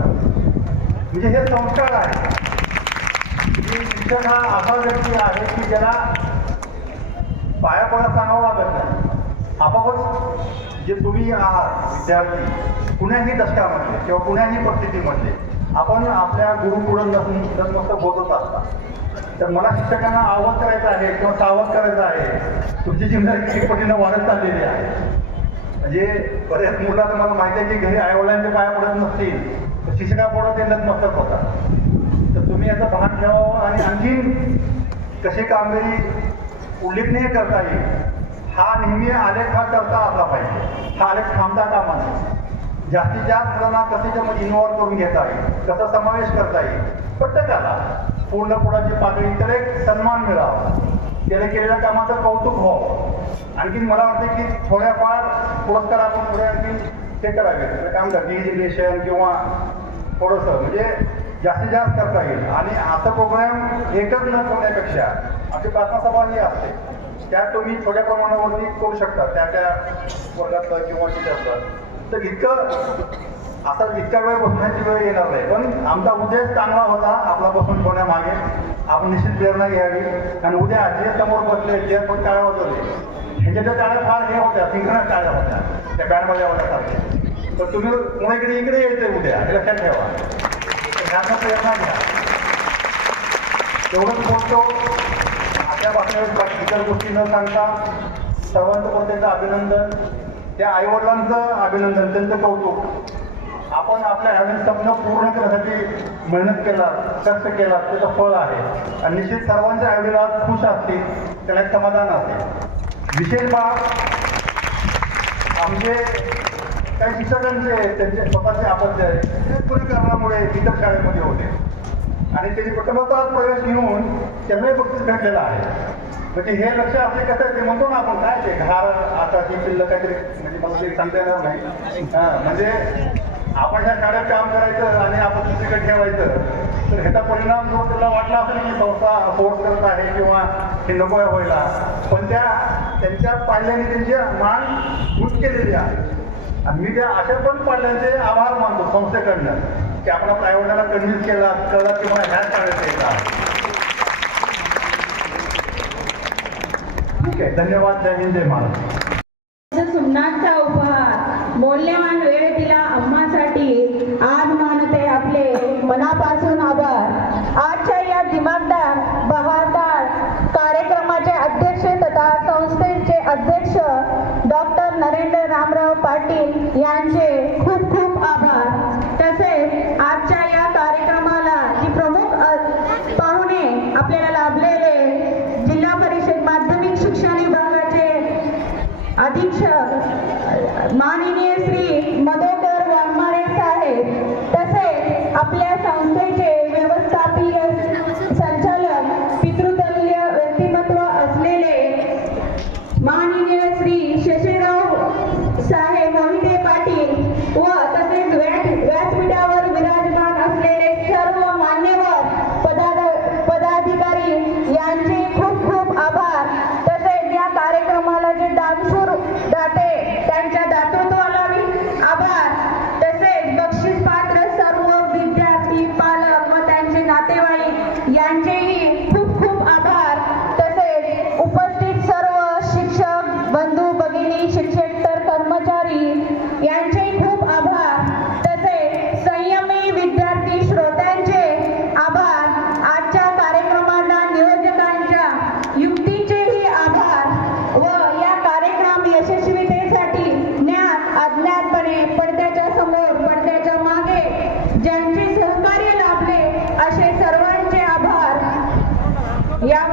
म्हणजे हे संस्कार आहे की शिक्षक हा असा व्यक्ती आहे की ज्याला पाया पडत सांगावं लागत नाही. आपापच जे तुम्ही आहात विद्यार्थी, कुण्याही दशकामध्ये किंवा कुण्याही परिस्थितीमध्ये आपण आपल्या गुरुपुढं नतमस्तक होतच असतात. तर मला शिक्षकांना आवाज करायचा आहे किंवा सावध करायचं आहे, तुमची जिम्मेदारी किती पटीनं वाढत चाललेली आहे. म्हणजे बरेच मुलं तुम्हाला माहिती आहे की घरी आईवडिलांचे पाया पडत नसतील तर शिक्षकापुढं ते नतमस्तक होतात. तर तुम्ही याचं भान ठेवावं आणि आणखी कशी कामगिरी उल्लेखनीय करता येईल हा नेहमी आलेख हा करता आला पाहिजे. हा आलेख थांबता कामा नये. जास्तीत जास्त मुलांना कसं त्याच्यामध्ये इन्व्हॉल्व करून घेता येईल, कसा समावेश करता येईल, प्रत्येकाला पूर्ण पुढाची पातळी तर एक सन्मान मिळावा. त्याने केलेल्या कामाचं कौतुक व्हावं. आणखी मला वाटतं की थोड्याफार पुरस्कार आपण पुढे आणखी हे करावे, काय म्हणतात डिजिटेशन किंवा थोडंसं म्हणजे जास्तीत जास्त करता येईल. आणि असं प्रोग्राम एकच न ठेवण्यापेक्षा आमची प्रार्थना सभा ही असते, त्यात तुम्ही छोट्या प्रमाणावरती करू शकता त्या त्या वर्गातलं किंवा टीचरचं. तर इतका वेळ बसण्याची वेळ येणार नाही. पण आमचा उद्देश चांगला होता आपला बसून ठेवण्यामागे. आपण निश्चित प्रेरणा घ्यावी. आणि उद्या जे समोर बसले जे पण टाळ्या होते ह्याच्या टाळ्या फार हे होत्या, सिंक्रोनस टाळ्या होत्या, त्या बँडमध्ये होत्या. तर तुम्ही पुन्हा इकडे यायचं उद्या, हे लक्षात ठेवा. ह्याचा प्रेरणा घ्या. तेवढंच बोलतो. अशा बातम्या इतर गोष्टी न सांगता सर्वांचं प्रत्येक अभिनंदन, त्या आईवडिलांचं अभिनंदन, त्यांचं कौतुक. आपण आपल्या ह्यावेळी स्वप्न पूर्ण करण्यासाठी मेहनत केला, कष्ट केला, त्याचं फळ आहे. आणि निश्चित सर्वांच्या आईवडील आज खुश असतील, त्याला एक समाधान असेल. विशेष बाब आमचे काही शिक्षकांचे त्यांचे स्वतःचे अपत्य आहे ते पुढे कारणामुळे इतर शाळेमध्ये होते आणि त्याची कुटुंबाचा प्रवेश घेऊन त्यांनाही बक्षीस भेटलेलं आहे. म्हणजे हे लक्ष आपले कसं आहे ते म्हणतो ना आपण काय ते घार आता ती शिल्लक काहीतरी म्हणजे मला ते सांगता येणार नाही. म्हणजे आपण ह्या शाळेत काम करायचं आणि आपण दुसरीकडे ठेवायचं तर ह्याचा परिणाम जो तुला वाटला असेल की संस्था फोर्स करत आहे किंवा हे नको व्हायला, पण त्यांच्या पाल्याने त्यांची मान उंच केलेली आहे. आणि मी त्या अशा पण पाल्यांचे आभार मानतो संस्थेकडनं की आपण आपल्या आईवडिलांना कन्व्हिन्स केला कळलं की मला ह्या शाळेत यायचा. ठीक आहे, धन्यवाद. जय हिंद, जय महाराष्ट्र. सुमनाथचा उपहार मौल्यवान वेळ दिला आम्हासाठी. आज मानते आपले मनापासून आभार. आजच्या या दिमागदार बहारदार कार्यक्रमाचे अध्यक्ष तथा संस्थेचे अध्यक्ष डॉक्टर नरेंद्र रामराव पाटील यांचे खूप खूप आभार. तसेच आजच्या या कार्यक्रमाला जी प्रमुख पाहुणे आपल्याला लाभलेले जिल्हा परिषद माध्यमिक शिक्षण विभागाचे अधीक्षक माननीय श्री मधोकर वाघमारे साहेब, तसेच आपल्या संस्थेचे व्यवस्थापकीय संचालक पितृतुल्य व्यक्तिमत्व असलेले माननीय श्री शशीराव साहेब मोहिते पाटील व तसेच व्यासपीठावर विराजमान असलेले सर्व मान्यवर पदाधिकारी यांचे खूप खूप आभार. तसेच या कार्यक्रमाला जे दानशूर दाते त्यांच्या दातृत्वाला आभार. तसेच बक्षीस पात्र सर्व विद्यार्थी पालक व त्यांचे नातेवाईक यांचेही खूप खूप आभार. तसेच उपस्थित सर्व शिक्षक बंधू भगिनी शिक्षकेतर कर्मचारी यांचेही खूप आभार. तसेच संयमी विद्यार्थी श्रोत्यांचे आभार. आजच्या कार्यक्रमाला नियोजकांच्या युक्तीचेही आभार व या कार्यक्रम यशस्वीतेसाठी ज्ञात अज्ञातपणे पडद्याच्या समोर पडद्याच्या मागे ज्यांचे सहकार्य लाभले असे सर्वांचे आभार. या